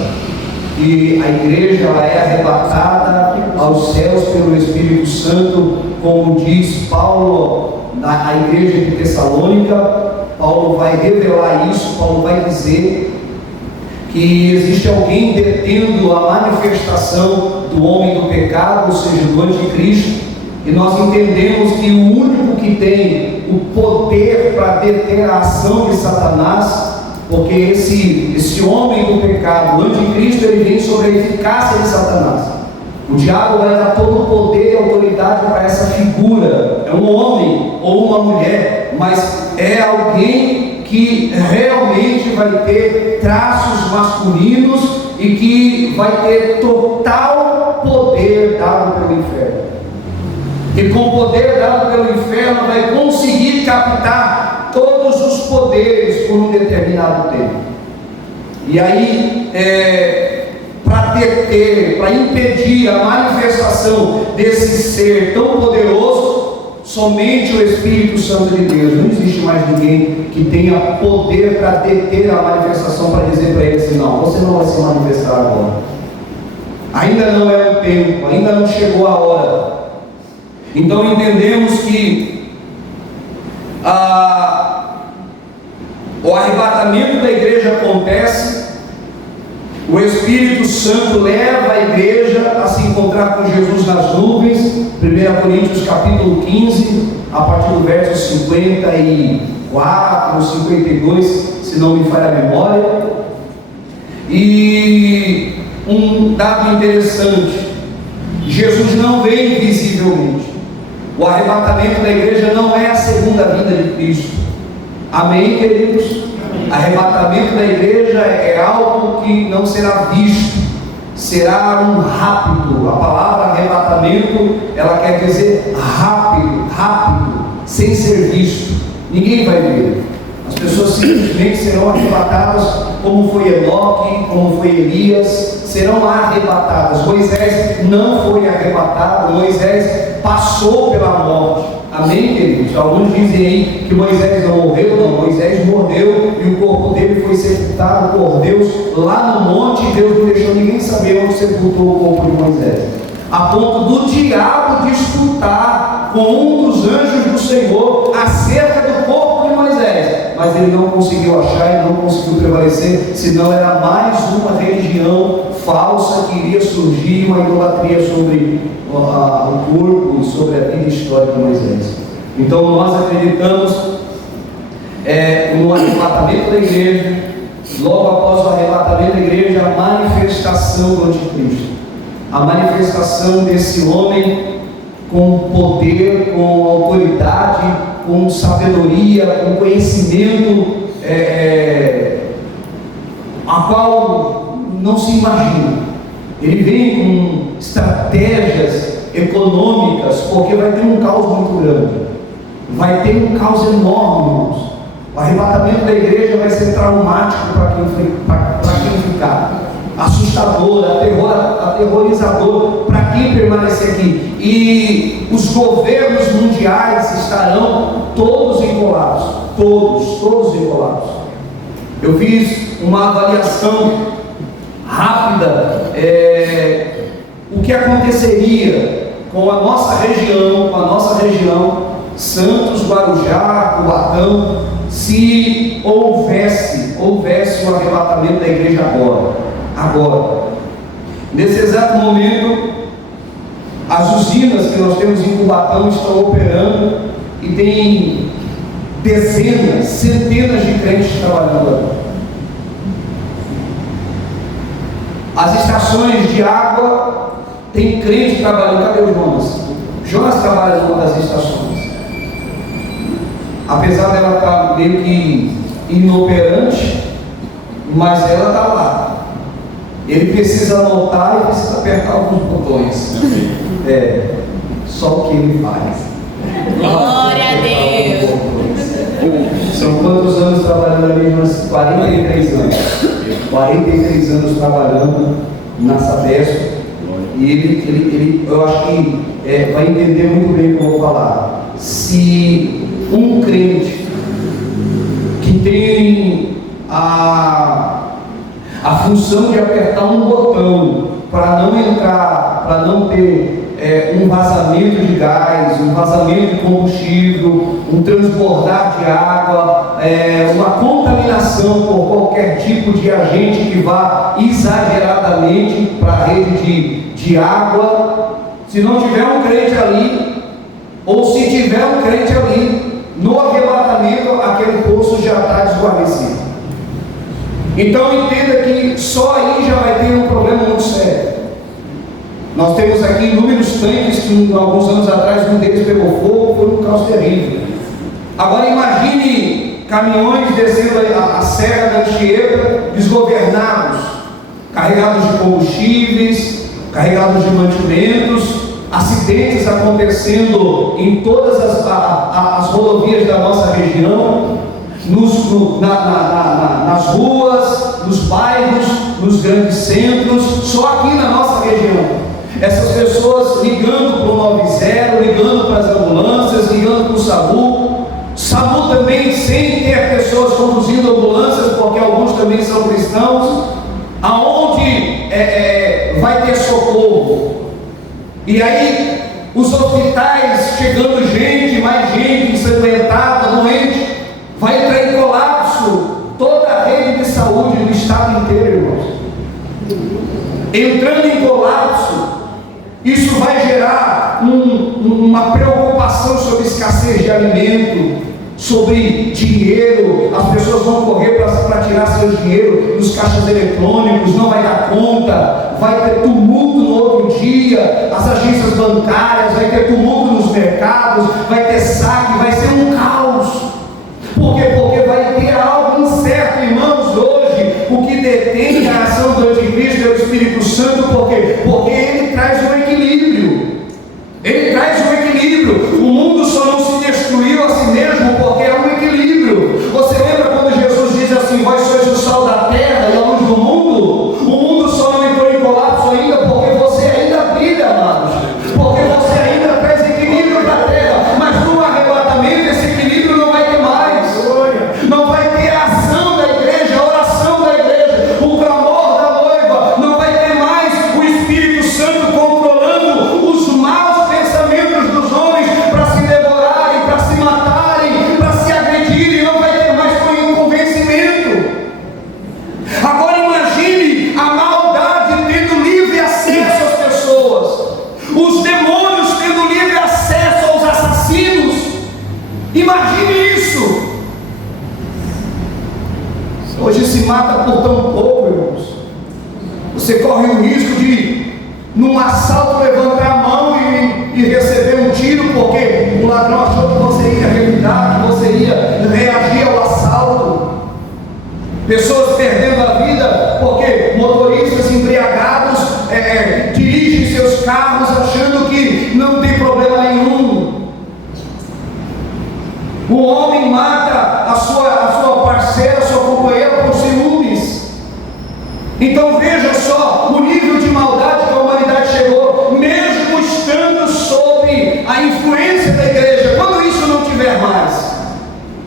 que a igreja ela é arrebatada aos céus pelo Espírito Santo, como diz Paulo à igreja de Tessalônica, Paulo vai revelar isso, Paulo vai dizer que existe alguém detendo a manifestação do homem do pecado, ou seja, do anticristo, e nós entendemos que o único que tem o poder para deter a ação de Satanás, porque esse homem do pecado, o anticristo, ele vem sobre a eficácia de Satanás. O diabo vai dar todo o poder e autoridade para essa figura. É um homem ou uma mulher, mas é alguém que realmente vai ter traços masculinos e que vai ter total poder dado pelo inferno. E com o poder dado pelo inferno vai conseguir captar todos os poderes por um determinado tempo. E aí, para deter, para impedir a manifestação desse ser tão poderoso, somente o Espírito Santo de Deus. Não existe mais ninguém que tenha poder para deter a manifestação, para dizer para ele assim: não, você não vai se manifestar agora, ainda não é o tempo, ainda não chegou a hora. Então entendemos que o arrebatamento da igreja acontece, o Espírito Santo leva a igreja a se encontrar com Jesus nas nuvens. 1 Coríntios capítulo 15, a partir do verso 54, 52, se não me falha a memória. E um dado interessante: Jesus não veio visivelmente. O arrebatamento da igreja não é a segunda vinda de Cristo. Amém, queridos? Amém. Arrebatamento da igreja é algo que não será visto, será um rápido. A palavra arrebatamento, ela quer dizer rápido, sem ser visto. Ninguém vai ver. As pessoas simplesmente serão arrebatadas, como foi Enoque, como foi Elias, serão arrebatadas. Moisés não foi arrebatado, Moisés passou pela morte. Amém, queridos? Alguns dizem aí que Moisés não morreu. Não, Moisés morreu e o corpo dele foi sepultado por Deus lá no monte, e Deus não deixou ninguém saber onde sepultou o corpo de Moisés, a ponto do diabo disputar com um dos anjos do Senhor acerca do corpo de Moisés, mas ele não conseguiu achar e não conseguiu prevalecer, senão era mais uma religião falsa que iria surgir, uma idolatria sobre o corpo e sobre a vida histórica de Moisés. Então nós acreditamos no arrebatamento da igreja, logo após o arrebatamento da igreja, a manifestação do anticristo, a manifestação desse homem com poder, com autoridade, com sabedoria, com conhecimento, a qual não se imagina. Ele vem com estratégias econômicas, porque vai ter um caos muito grande, vai ter um caos enorme, irmãos. O arrebatamento da igreja vai ser traumático para quem ficar, assustador, aterrorizador para quem permanecer aqui. E os governos mundiais estarão todos em colapso, todos em colapso. Eu fiz uma avaliação rápida, o que aconteceria com a nossa região, Santos, Guarujá, Cubatão, se houvesse o arrebatamento da igreja agora. Nesse exato momento, as usinas que nós temos em Cubatão estão operando e tem dezenas, centenas de crentes trabalhando ali. As estações de água, tem crente trabalhando. Cadê o Jonas? Jonas trabalha numa das estações. Apesar dela estar meio que inoperante, mas ela está lá. Ele precisa anotar e precisa apertar alguns botões. Só o que ele faz. Glória a Deus. São quantos anos trabalhando ali? Uns 43 anos. 43 anos trabalhando na Sabesp. E ele, eu acho que vai entender muito bem o que eu vou falar. Se um crente que tem a função de apertar um botão para não entrar, para não ter um vazamento de gás, um vazamento de combustível, um transbordar de água, uma contaminação por qualquer tipo de agente que vá exageradamente para a rede de água. Se não tiver um crente ali, ou se tiver um crente ali, no arrebatamento aquele poço já está desguarnecido. Então entenda que só aí já vai ter um problema muito sério. Nós temos aqui inúmeros tanques que alguns anos atrás um deles pegou fogo, foi um caos terrível. Agora imagine caminhões descendo a Serra da Anchieta, desgovernados, carregados de combustíveis, carregados de mantimentos, acidentes acontecendo em todas as rodovias da nossa região, nas ruas, nos bairros, nos grandes centros, só aqui na nossa região. Essas pessoas ligando para o 90, ligando para as ambulâncias, ligando para o SAMU também sem ter pessoas conduzindo ambulâncias, porque alguns também são cristãos, aonde vai ter socorro. E aí os hospitais chegando gente, mais gente ensanguentada, doente, vai entrar em colapso toda a rede de saúde do estado inteiro, irmãos. Entrando em colapso, isso vai gerar uma preocupação sobre escassez de alimento, sobre dinheiro. As pessoas vão correr para tirar seu dinheiro nos caixas eletrônicos, não vai dar conta, vai ter tumulto no outro dia, as agências bancárias, vai ter tumulto nos mercados, vai ter saque, vai ser um caos. Por quê? Porque vai ter algo incerto, irmãos. Hoje, o que detém a ação do anticristo é o Espírito Santo. Por quê? Porque ele traz um equilíbrio. Ele traz um equilíbrio. O mundo só não se destruiu a si mesmo porque é um equilíbrio. Você lembra quando Jesus diz assim: vós sois o sal da terra e a luz do mundo? O mundo só não entrou em colapso ainda porque você ainda brilha, amados. Porque você ainda traz equilíbrio para a terra. Mas no arrebatamento esse equilíbrio não vai ter mais. Não vai ter a ação da igreja, a oração da igreja, o clamor da noiva. Não vai ter mais o Espírito Santo controlando os maus pensamentos dos homens para se devorarem, para se matarem, para se agredirem. Não vai ter mais convencimento. Agora imagine a maldade tendo livre acesso às pessoas, os demônios tendo livre acesso aos assassinos. Imagine isso. Hoje se mata por tão pouco, irmãos. Você corre o risco de, num assalto, levantar a mão e receber um tiro, porque o ladrão achou que você ia revidar, que você ia reagir ao assalto. Pessoas perdendo a vida porque motoristas embriagados dirigem seus carros achando que não tem problema nenhum. O homem mata a sua parceira, a sua companheira por ciúmes. Então veja só o nível de maldade que a humanidade chegou, mesmo estando sob a influência da igreja. Quando isso não tiver mais,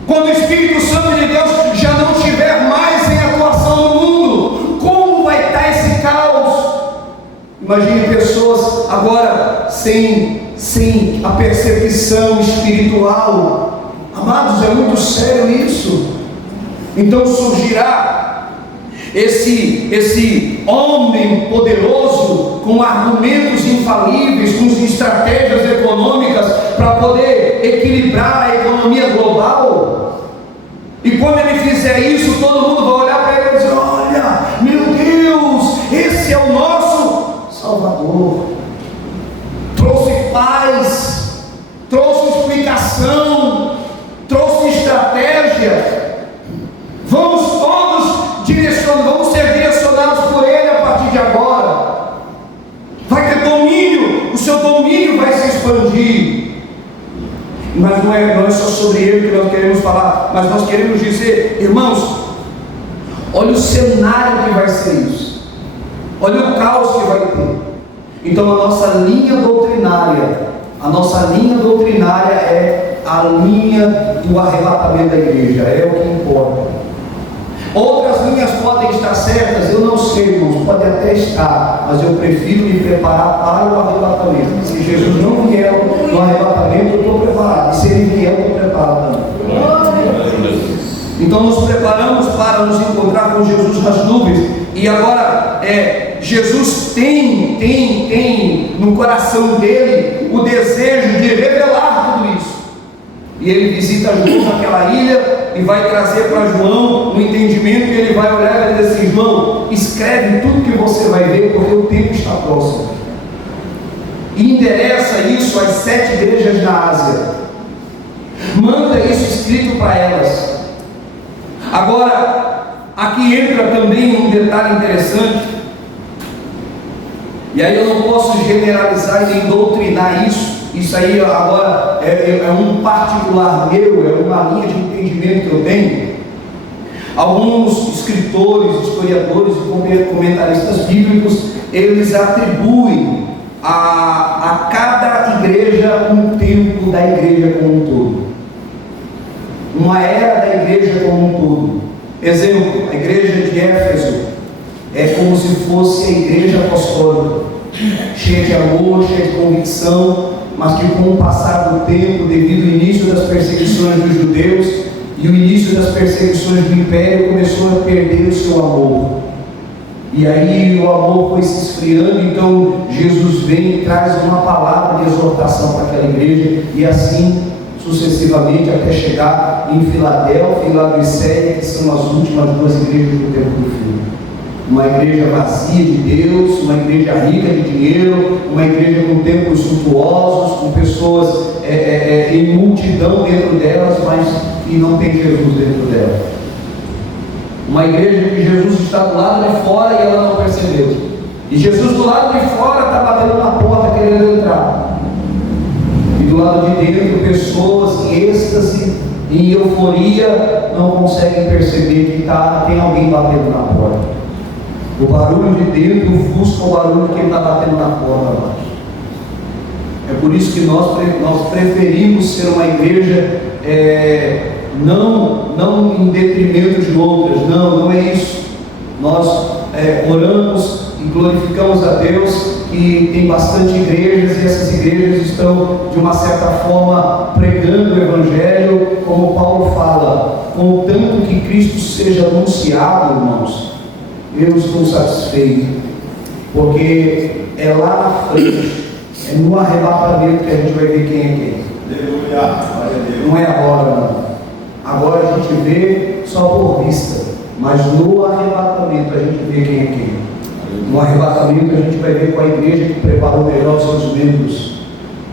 quando o Espírito Santo de Deus já não estiver mais em atuação no mundo, como vai estar esse caos? Imagine pessoas agora sem a percepção espiritual. Amados, é muito sério isso. Então surgirá esse homem poderoso com argumentos infalíveis, com estratégias econômicas para poder equilibrar a economia global. E quando ele fizer isso, todo mundo vai olhar para ele e dizer: olha, meu Deus, esse é o nosso Salvador. Trouxe paz, trouxe explicação, trouxe estratégia. Vamos todos vamos ser direcionados por ele a partir de agora. Vai ter domínio, o seu domínio vai se expandir. Mas não é só sobre ele que nós queremos falar, mas nós queremos dizer, irmãos, olha o cenário que vai ser isso, olha o caos que vai ter. Então a nossa linha doutrinária é a linha do arrebatamento da igreja, é o que importa. Outras linhas podem estar certas, eu não sei, irmãos, pode até estar, mas eu prefiro me preparar para o arrebatamento. Se Jesus não vier no arrebatamento, eu estou preparado. E se Ele vier, eu estou preparado também. Então nos preparamos para nos encontrar com Jesus nas nuvens. E agora, Jesus tem no coração dele o desejo de revelar tudo isso. E ele visita João naquela ilha e vai trazer para João um entendimento, e ele vai olhar e dizer assim: João, escreve tudo que você vai ver, porque o tempo está próximo. E endereça isso às 7 igrejas na Ásia. Manda isso escrito para elas. Agora, aqui entra também um detalhe interessante, e aí eu não posso generalizar e nem doutrinar isso aí agora é um particular meu, é uma linha de entendimento que eu tenho. Alguns escritores, historiadores e comentaristas bíblicos, eles atribuem a cada igreja um tempo da igreja como um todo, uma era da igreja como um todo. Exemplo, a igreja de Éfeso é como se fosse a igreja apostólica, cheia de amor, cheia de convicção, mas que com o passar do tempo, devido ao início das perseguições dos judeus e o início das perseguições do império, começou a perder o seu amor. E aí o amor foi se esfriando. Então Jesus vem e traz uma palavra de exortação para aquela igreja, e assim sucessivamente até chegar em Filadélfia e Laodiceia, que são as últimas 2 igrejas do tempo do fim. Uma igreja vazia de Deus, uma igreja rica de dinheiro, uma igreja com templos suntuosos, com pessoas em multidão dentro delas, mas que não tem Jesus dentro dela. Uma igreja que Jesus está do lado de fora e ela não percebeu. E Jesus do lado de fora está batendo na porta querendo entrar. E do lado de dentro, pessoas em êxtase, em euforia, não conseguem perceber que tem alguém batendo na porta. O barulho de dentro ofusca o barulho que ele está batendo na porta. É por isso que nós preferimos ser uma igreja não em detrimento de outras. Não é isso. Nós oramos e glorificamos a Deus que tem bastante igrejas, e essas igrejas estão de uma certa forma pregando o Evangelho, como Paulo fala, contanto que Cristo seja anunciado, irmãos, eu estou satisfeito, porque é lá na frente, é no arrebatamento que a gente vai ver quem é quem. Não é agora, não. Agora a gente vê só por vista, mas no arrebatamento a gente vê quem é quem. No arrebatamento a gente vai ver com a igreja que preparou melhor os seus membros,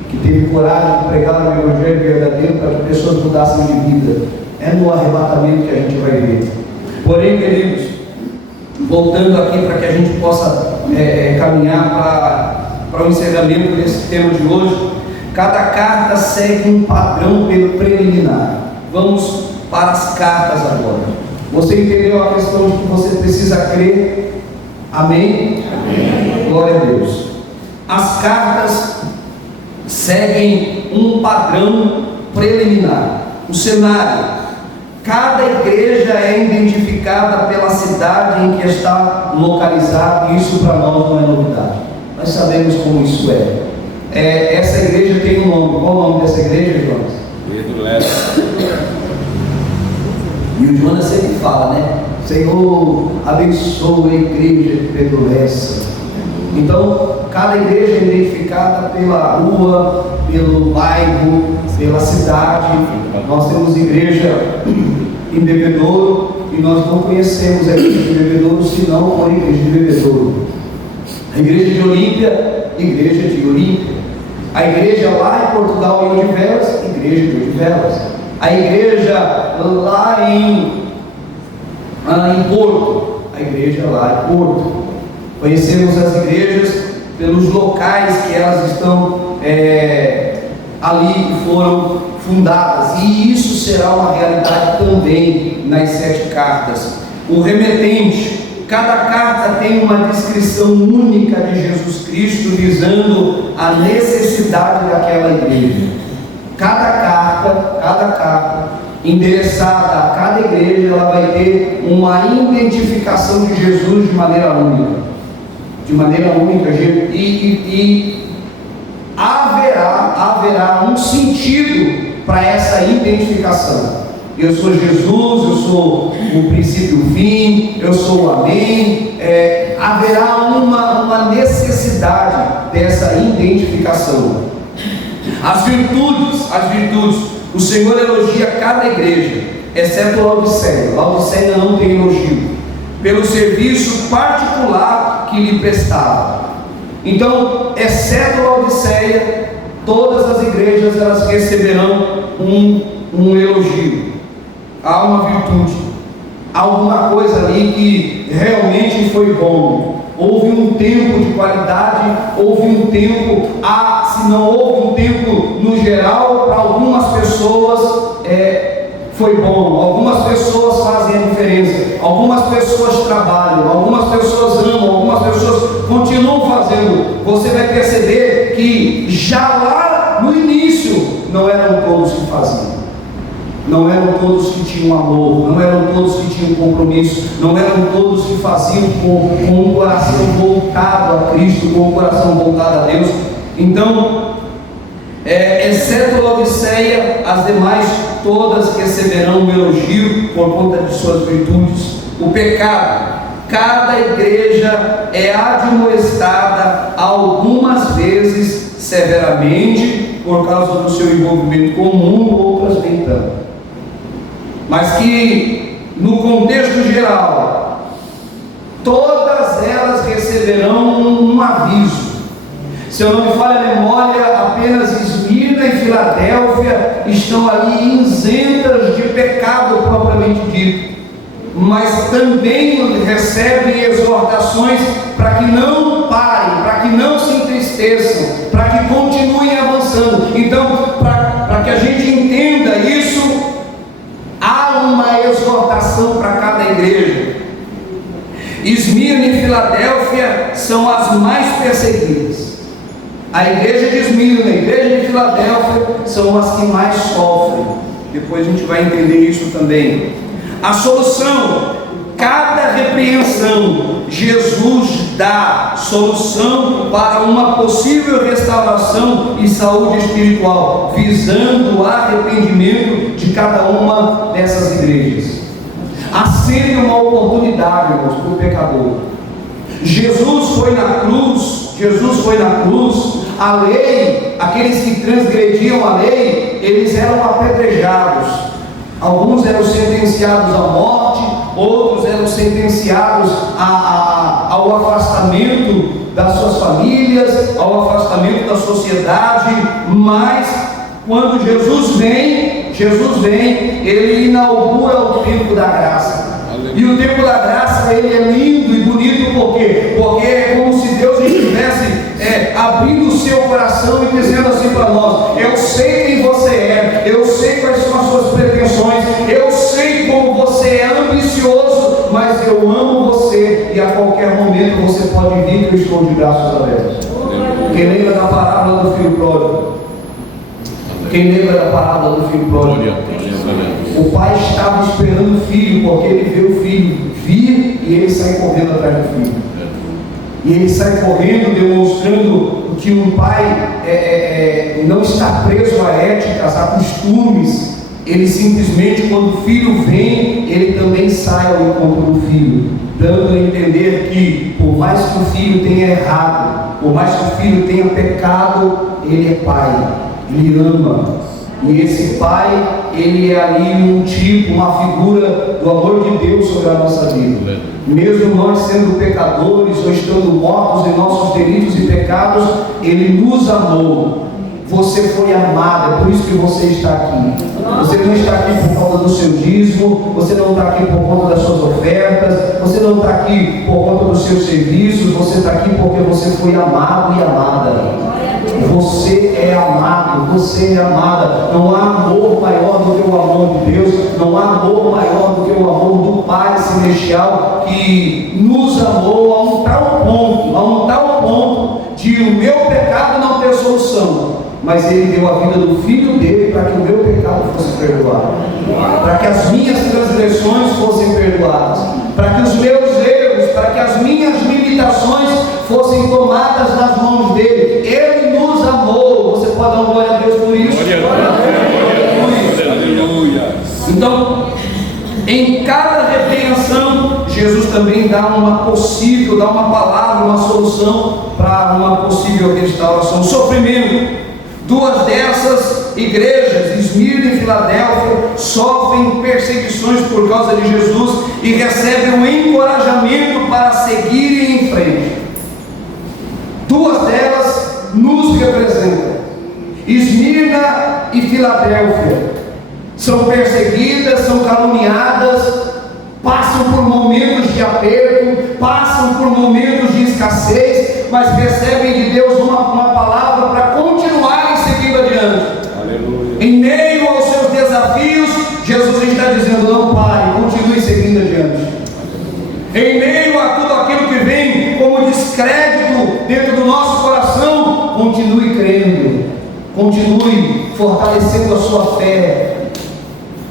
que teve coragem de pregar o Evangelho verdadeiro para que pessoas mudassem de vida. É no arrebatamento que a gente vai ver. Porém, queridos, voltando aqui para que a gente possa caminhar para o encerramento desse tema de hoje, cada carta segue um padrão preliminar. Vamos para as cartas agora. Você entendeu a questão de que você precisa crer? Amém? Amém. Glória a Deus. As cartas seguem um padrão preliminar. O cenário: cada igreja é identificada pela cidade em que está localizada, e isso para nós não é novidade. Nós sabemos como isso é. Essa igreja tem um nome. Qual o nome dessa igreja, irmãos? Pedro Lessa. E o Jonas sempre fala, né? Senhor, abençoa a igreja de Pedro Lessa. Então, cada igreja é identificada pela rua, pelo bairro, pela cidade. Nós temos igreja em Bebedouro, e nós não conhecemos a igreja de Bebedouro senão por igreja de Bebedouro. A igreja de Olímpia, igreja de Olímpia. A igreja lá em Portugal, em Odivelas, igreja de Odivelas. A igreja lá em Porto, a igreja lá em Porto. Conhecemos as igrejas pelos locais que elas estão ali, que foram fundadas, e isso será uma realidade também nas 7 cartas. O remetente: cada carta tem uma descrição única de Jesus Cristo, visando a necessidade daquela igreja. Cada carta endereçada a cada igreja, ela vai ter uma identificação de Jesus de maneira única. De maneira única, e haverá um sentido para essa identificação. Eu sou Jesus, eu sou o princípio e o fim, eu sou o amém. Haverá uma necessidade dessa identificação. As virtudes, o Senhor elogia cada igreja, exceto Laodiceia. Laodiceia não tem elogio, pelo serviço particular que lhe prestava. Então, exceto Laodiceia, todas as igrejas elas receberão um elogio. Há uma virtude, alguma coisa ali que realmente foi bom. Houve um tempo de qualidade, houve um tempo, se não houve um tempo no geral, para algumas pessoas foi bom, algumas pessoas fazem a diferença, algumas pessoas trabalham, algumas pessoas amam, algumas pessoas continuam fazendo. Você vai perceber que já lá no início não eram todos que faziam. Não eram todos que tinham amor, não eram todos que tinham compromisso, não eram todos que faziam com um coração voltado a Cristo, com um coração voltado a Deus. Então, exceto Laodiceia, as demais todas receberão um elogio por conta de suas virtudes. O pecado, cada igreja é admoestada algumas vezes severamente por causa do seu envolvimento com o mundo, outras nem tanto. Mas que no contexto geral, todas elas receberão um aviso. Se eu não me falha a memória, apenas Esmirna e Filadélfia estão ali isentas de pecado propriamente dito, mas também recebem exortações para que não parem, para que não se entristeçam, para que continuem avançando. Então, para que a gente entenda isso, há uma exortação para cada igreja. Esmirna e Filadélfia são as mais perseguidas. A igreja de Esmirna e a igreja de Filadélfia são as que mais sofrem. Depois a gente vai entender isso também. A solução, cada repreensão, Jesus dá solução para uma possível restauração e saúde espiritual, visando o arrependimento de cada uma dessas igrejas. Há sempre uma oportunidade, irmãos, para o pecador. Jesus foi na cruz, a lei, aqueles que transgrediam a lei, eles eram apedrejados. Alguns eram sentenciados à morte, outros eram sentenciados ao afastamento das suas famílias, ao afastamento da sociedade. Mas quando Jesus vem, ele inaugura o tempo da graça. E o tempo da graça, ele é lindo e bonito, por quê? Porque é como se Deus estivesse abrindo o seu coração e dizendo assim para nós: eu sei quem você é, eu sei quais são as suas pretensões, eu sei como você é ambicioso, mas eu amo você, e a qualquer momento você pode vir que eu estou de braços abertos. Quem lembra da parábola do filho pródigo? Quem lembra da parábola do filho pródigo? O pai estava esperando o filho, porque ele vê o filho vir e ele sai correndo atrás do filho. E ele sai correndo, demonstrando que um pai não está preso a éticas, a costumes. Ele simplesmente, quando o filho vem, ele também sai ao encontro do filho, dando a entender que, por mais que o filho tenha errado, por mais que o filho tenha pecado, ele é pai, ele ama. E esse pai, ele é ali um tipo, uma figura do amor de Deus sobre a nossa vida. Mesmo nós sendo pecadores ou estando mortos em nossos delitos e pecados, ele nos amou. Você foi amado, é por isso que você está aqui. Você não está aqui por conta do seu dízimo, você não está aqui por conta das suas ofertas, você não está aqui por conta dos seus serviços, você está aqui porque você foi amado e amada. Você é amado, você é amada. Não há amor maior do que o amor de Deus, não há amor maior do que o amor do Pai Celestial, que nos amou a um tal ponto de o meu pecado não ter solução, mas Ele deu a vida do Filho dele para que o meu pecado fosse perdoado, para que as minhas transgressões fossem perdoadas, para que os meus erros, para que as minhas limitações fossem tomadas nas mãos dele. Ele nos amou. Você pode dar uma glória a Deus por isso? Aleluia. Então, em cada repreensão, Jesus também dá uma palavra, uma solução para uma possível restauração. Sofrimento. Duas dessas igrejas, Esmirna e Filadélfia, sofrem perseguições por causa de Jesus e recebem um encorajamento para seguirem em frente. Duas delas nos representam. Esmirna e Filadélfia são perseguidas, são caluniadas, passam por momentos de aperto, passam por momentos de escassez, mas recebem de Deus uma palavra para continuarem seguindo adiante. Aleluia. Em meio aos seus desafios, Jesus está dizendo: não pare, continue seguindo adiante. Em meio a tudo aquilo que vem como descrédito dentro do nosso coração, continue crendo, continue fortalecendo a sua fé.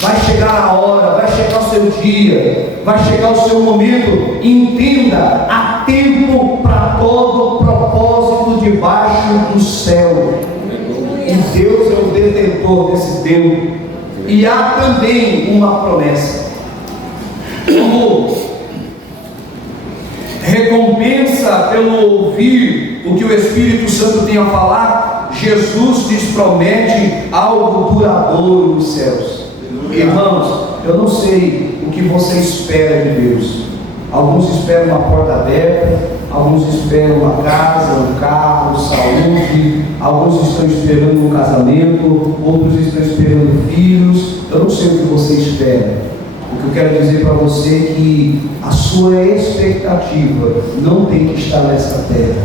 Vai chegar a hora, vai chegar o seu dia, vai chegar o seu momento. Entenda, há tempo para todo propósito debaixo do céu. E Deus é o detentor desse tempo. E há também uma promessa. Como recompensa pelo ouvir o que o Espírito Santo tem a falar, Jesus lhes promete algo duradouro nos céus. Irmãos, eu não sei o que você espera de Deus. Alguns esperam uma porta aberta, alguns esperam uma casa, um carro, saúde, alguns estão esperando um casamento, outros estão esperando filhos. Eu não sei o que você espera. O que eu quero dizer para você é que a sua expectativa não tem que estar nessa terra,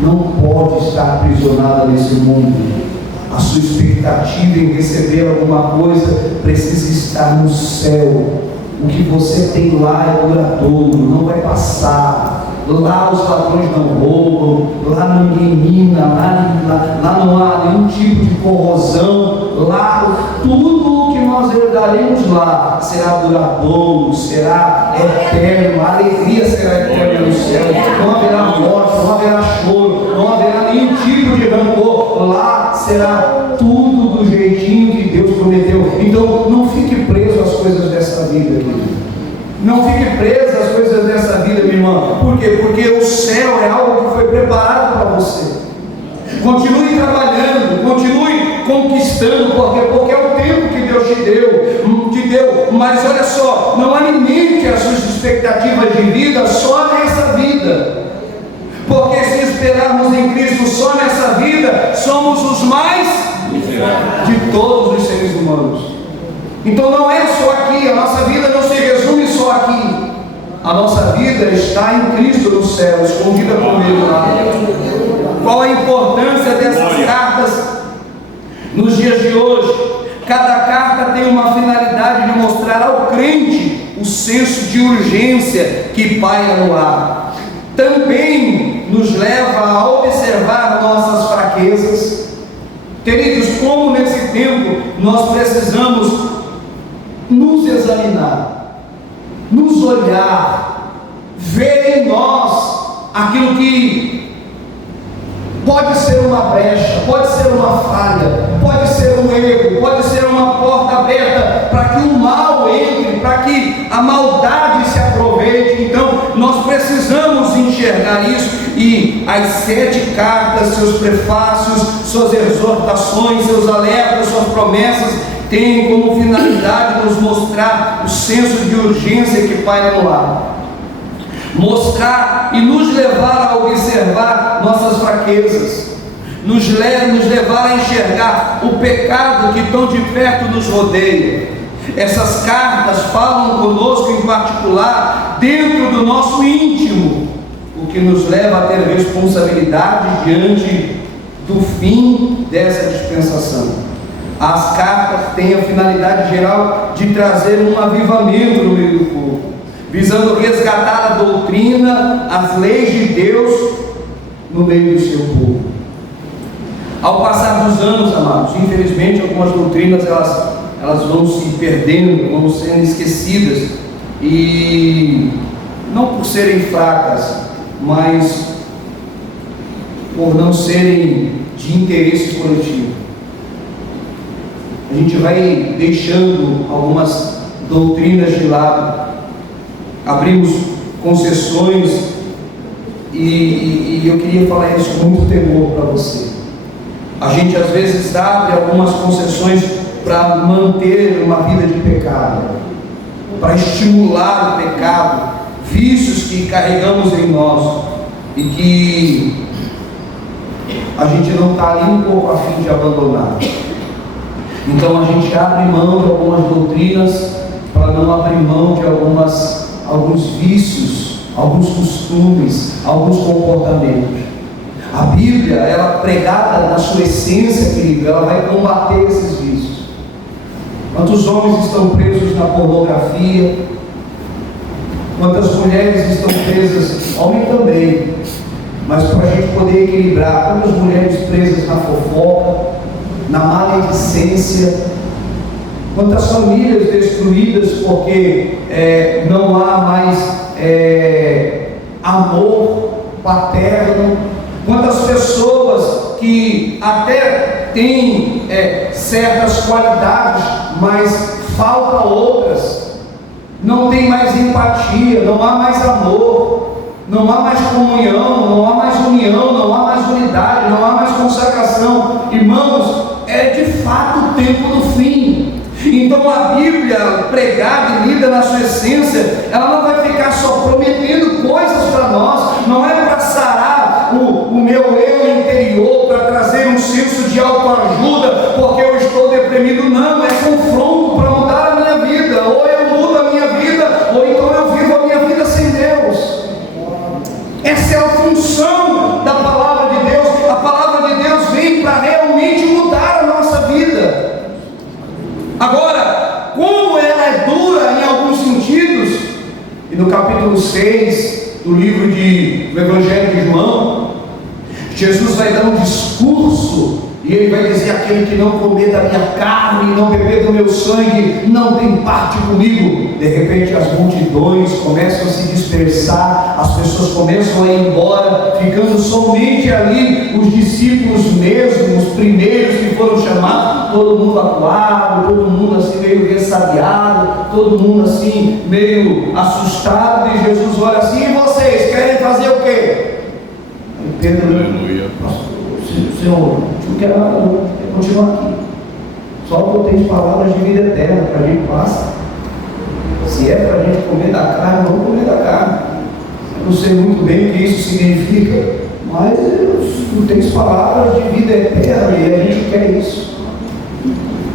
não pode estar aprisionada nesse mundo. A sua expectativa em receber alguma coisa precisa estar no céu. O que você tem lá é duradouro, não vai passar. Lá os ladrões não roubam, lá ninguém mina, lá não há nenhum tipo de corrosão. Lá tudo o que nós herdaremos lá será duradouro, será eterno. A alegria será eterna no céu. Não haverá morte, não haverá choro, não haverá nenhum tipo de rancor. Lá será tudo do jeitinho que Deus prometeu. Então não fique preso às coisas dessa vida, querido. Não fique preso às coisas dessa vida, minha irmã. Por quê? Porque o céu é algo que foi preparado para você. Continue trabalhando, continue conquistando, porque é o tempo que Deus te deu. Mas olha só, não alimente as suas expectativas de vida só nessa vida. Porque se esperarmos em Cristo só nessa vida, somos os mais de todos os seres humanos. Então não é só aqui, a nossa vida não se resume só aqui. A nossa vida está em Cristo no céu, escondida com Ele lá. Qual a importância dessas cartas nos dias de hoje? Cada carta tem uma finalidade de mostrar ao crente o senso de urgência que paira no ar. Também nos leva a observar nossas fraquezas. Queridos, como nesse tempo nós precisamos nos examinar, nos olhar, ver em nós aquilo que pode ser uma brecha, pode ser uma falha, pode ser um erro, pode ser uma porta aberta para que o mal entre, para que a maldade se aproveite. Então nós precisamos enxergar isso. E as 7 cartas, seus prefácios, suas exortações, seus alertas, suas promessas tem como finalidade nos mostrar o senso de urgência que paira no ar, mostrar e nos levar a observar nossas fraquezas, nos levar a enxergar o pecado que tão de perto nos rodeia. Essas cartas falam conosco em particular dentro do nosso íntimo, o que nos leva a ter responsabilidade diante do fim dessa dispensação. As cartas têm a finalidade geral de trazer um avivamento no meio do povo, visando resgatar a doutrina, as leis de Deus no meio do seu povo. Ao passar dos anos, amados, infelizmente algumas doutrinas elas vão se perdendo, vão sendo esquecidas, e não por serem fracas, mas por não serem de interesse coletivo. A gente vai deixando algumas doutrinas de lado, abrimos concessões, e eu queria falar isso com muito temor para você. A gente às vezes abre algumas concessões para manter uma vida de pecado, para estimular o pecado, vícios que carregamos em nós e que a gente não está ali um pouco a fim de abandonar. Então a gente abre mão de algumas doutrinas para não abrir mão de alguns vícios, alguns costumes, alguns comportamentos. A Bíblia, ela pregada na sua essência, querido, ela vai combater esses vícios. Quantos homens estão presos na pornografia? Quantas mulheres estão presas? Homem também. Mas para a gente poder equilibrar, quantas mulheres presas na fofoca, na maledicência? Quantas famílias destruídas porque não há mais amor paterno? Quantas pessoas que até têm certas qualidades, mas falta outras, não tem mais empatia, não há mais amor, não há mais comunhão, não há mais união, não há mais unidade, não há mais consagração. Irmãos, é de fato o tempo do fim. Então a Bíblia pregada e lida na sua essência, ela não vai ficar só prometendo coisas para nós, não é para sarar o meu eu interior, para trazer um senso de autoajuda, porque eu estou deprimido. Não, é confronto para mudar a minha vida. Ou eu mudo a minha vida, ou então eu vivo a minha vida sem Deus. Essa é a função da palavra de Deus. A palavra de Deus vem para realmente mudar a nossa vida. Agora, como ela é dura em alguns sentidos, e no capítulo 6 do livro do Evangelho de João, Jesus vai dar um discurso, e ele vai dizer: aquele que não comer da minha carne e não beber do meu sangue não tem parte comigo. De repente as multidões começam a se dispersar, as pessoas começam a ir embora, ficando somente ali os discípulos mesmo, os primeiros que foram chamados, todo mundo acuado, todo mundo assim meio ressabiado, todo mundo assim meio assustado. E Jesus olha assim: e vocês querem fazer o quê? E Pedro: Senhor, não quero nada, não, quero continuar aqui. Só que eu tenho palavras de vida eterna para a gente passar. Se é para a gente comer da carne, vamos comer da carne. Eu não sei muito bem o que isso significa, mas tu tens palavras de vida eterna e a gente quer isso.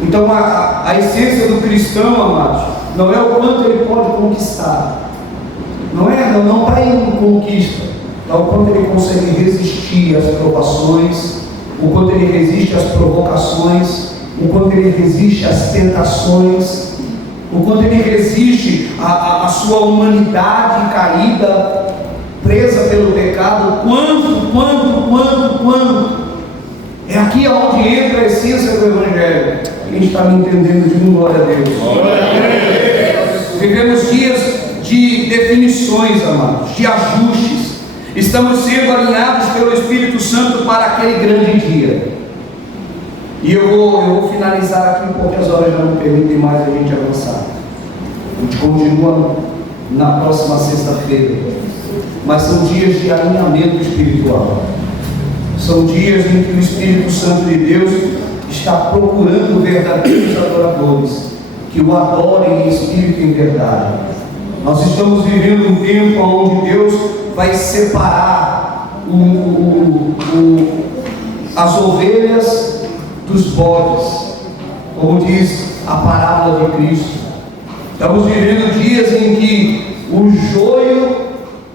Então a essência do cristão, amados, não é o quanto ele pode conquistar, não está em conquista, é o quanto ele consegue resistir às provações, o quanto ele resiste às provocações, o quanto ele resiste às tentações, o quanto ele resiste à sua humanidade caída, presa pelo pecado. Quanto? É aqui onde entra a essência do Evangelho. Quem está me entendendo, diga glória a Deus. Vivemos dias de definições, amados, de ajustes. Estamos sendo alinhados pelo Espírito Santo para aquele grande dia. E eu vou finalizar aqui porque as horas já não permitem mais a gente avançar. A gente continua na próxima sexta-feira. Mas são dias de alinhamento espiritual. São dias em que o Espírito Santo de Deus está procurando verdadeiros adoradores, que o adorem em espírito e em verdade. Nós estamos vivendo um tempo onde Deus vai separar as ovelhas dos bodes, como diz a parábola de Cristo. Estamos vivendo dias em que o joio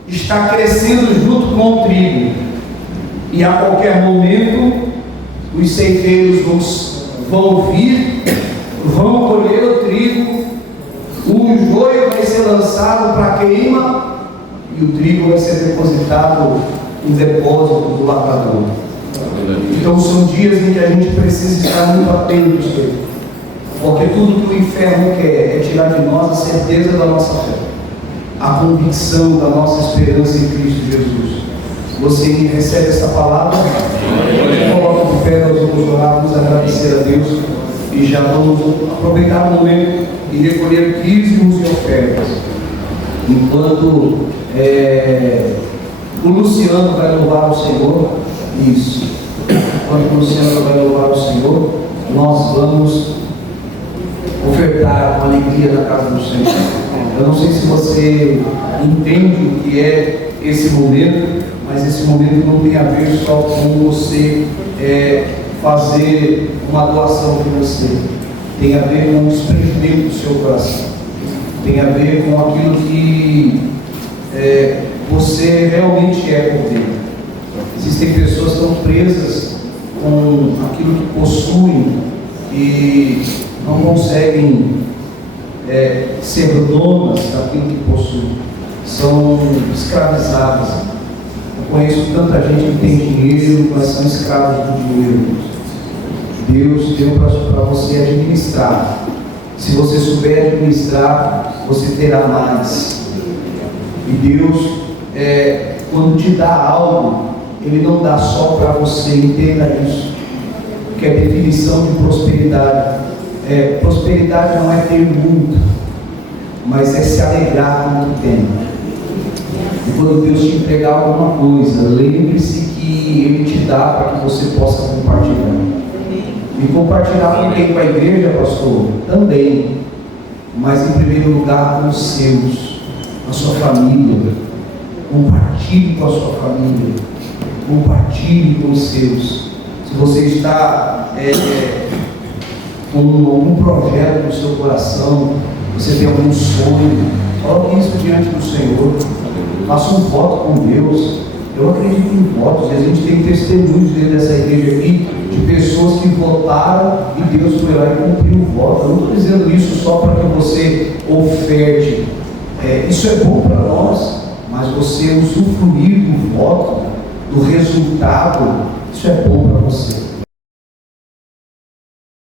está crescendo junto com o trigo, e a qualquer momento os ceifeiros vão vir, vão colher o trigo, o joio vai ser lançado para a queima e o trigo vai ser depositado no depósito do lavrador. Então são dias em que a gente precisa estar muito atento, Senhor. Porque tudo que o inferno quer é tirar de nós a certeza da nossa fé, a convicção da nossa esperança em Cristo Jesus. Você recebe essa palavra? Coloca de pé, nós vamos orar, vamos agradecer a Deus e já vamos aproveitar o momento e recolher dízimos e ofertas. Enquanto o Luciano vai louvar o Senhor, isso. Enquanto o Luciano vai louvar o Senhor, nós vamos ofertar com alegria na casa do Senhor. Eu não sei se você entende o que é esse momento, mas esse momento não tem a ver só com você fazer uma doação financeira. Tem a ver com o desprendimento do seu coração. Tem a ver com aquilo que você realmente é por dentro. Existem pessoas que estão presas com aquilo que possuem e não conseguem ser donas daquilo que possuem. São escravizadas. Eu conheço tanta gente que tem dinheiro, mas são escravos do dinheiro. Deus deu para você administrar. Se você souber administrar, você terá mais. E Deus, quando te dá algo, Ele não dá só para você, entenda isso. Que é definição de prosperidade. Prosperidade não é ter muito, mas é se alegrar com o que tem. E quando Deus te entregar alguma coisa, lembre-se que Ele te dá para que você possa compartilhar. E compartilhar com quem? Com a igreja, pastor? Também. Mas em primeiro lugar com os seus, a sua família. Compartilhe com a sua família. Compartilhe com os seus. Se você está com algum projeto no seu coração, você tem algum sonho, coloque isso diante do Senhor. Faça um voto com Deus. Eu acredito em votos. A gente tem testemunhos dentro dessa igreja aqui de pessoas que votaram e Deus foi lá e cumpriu o voto. Eu não estou dizendo isso só para que você oferte. Isso é bom para nós, mas você usufruir do voto, do resultado, isso é bom para você.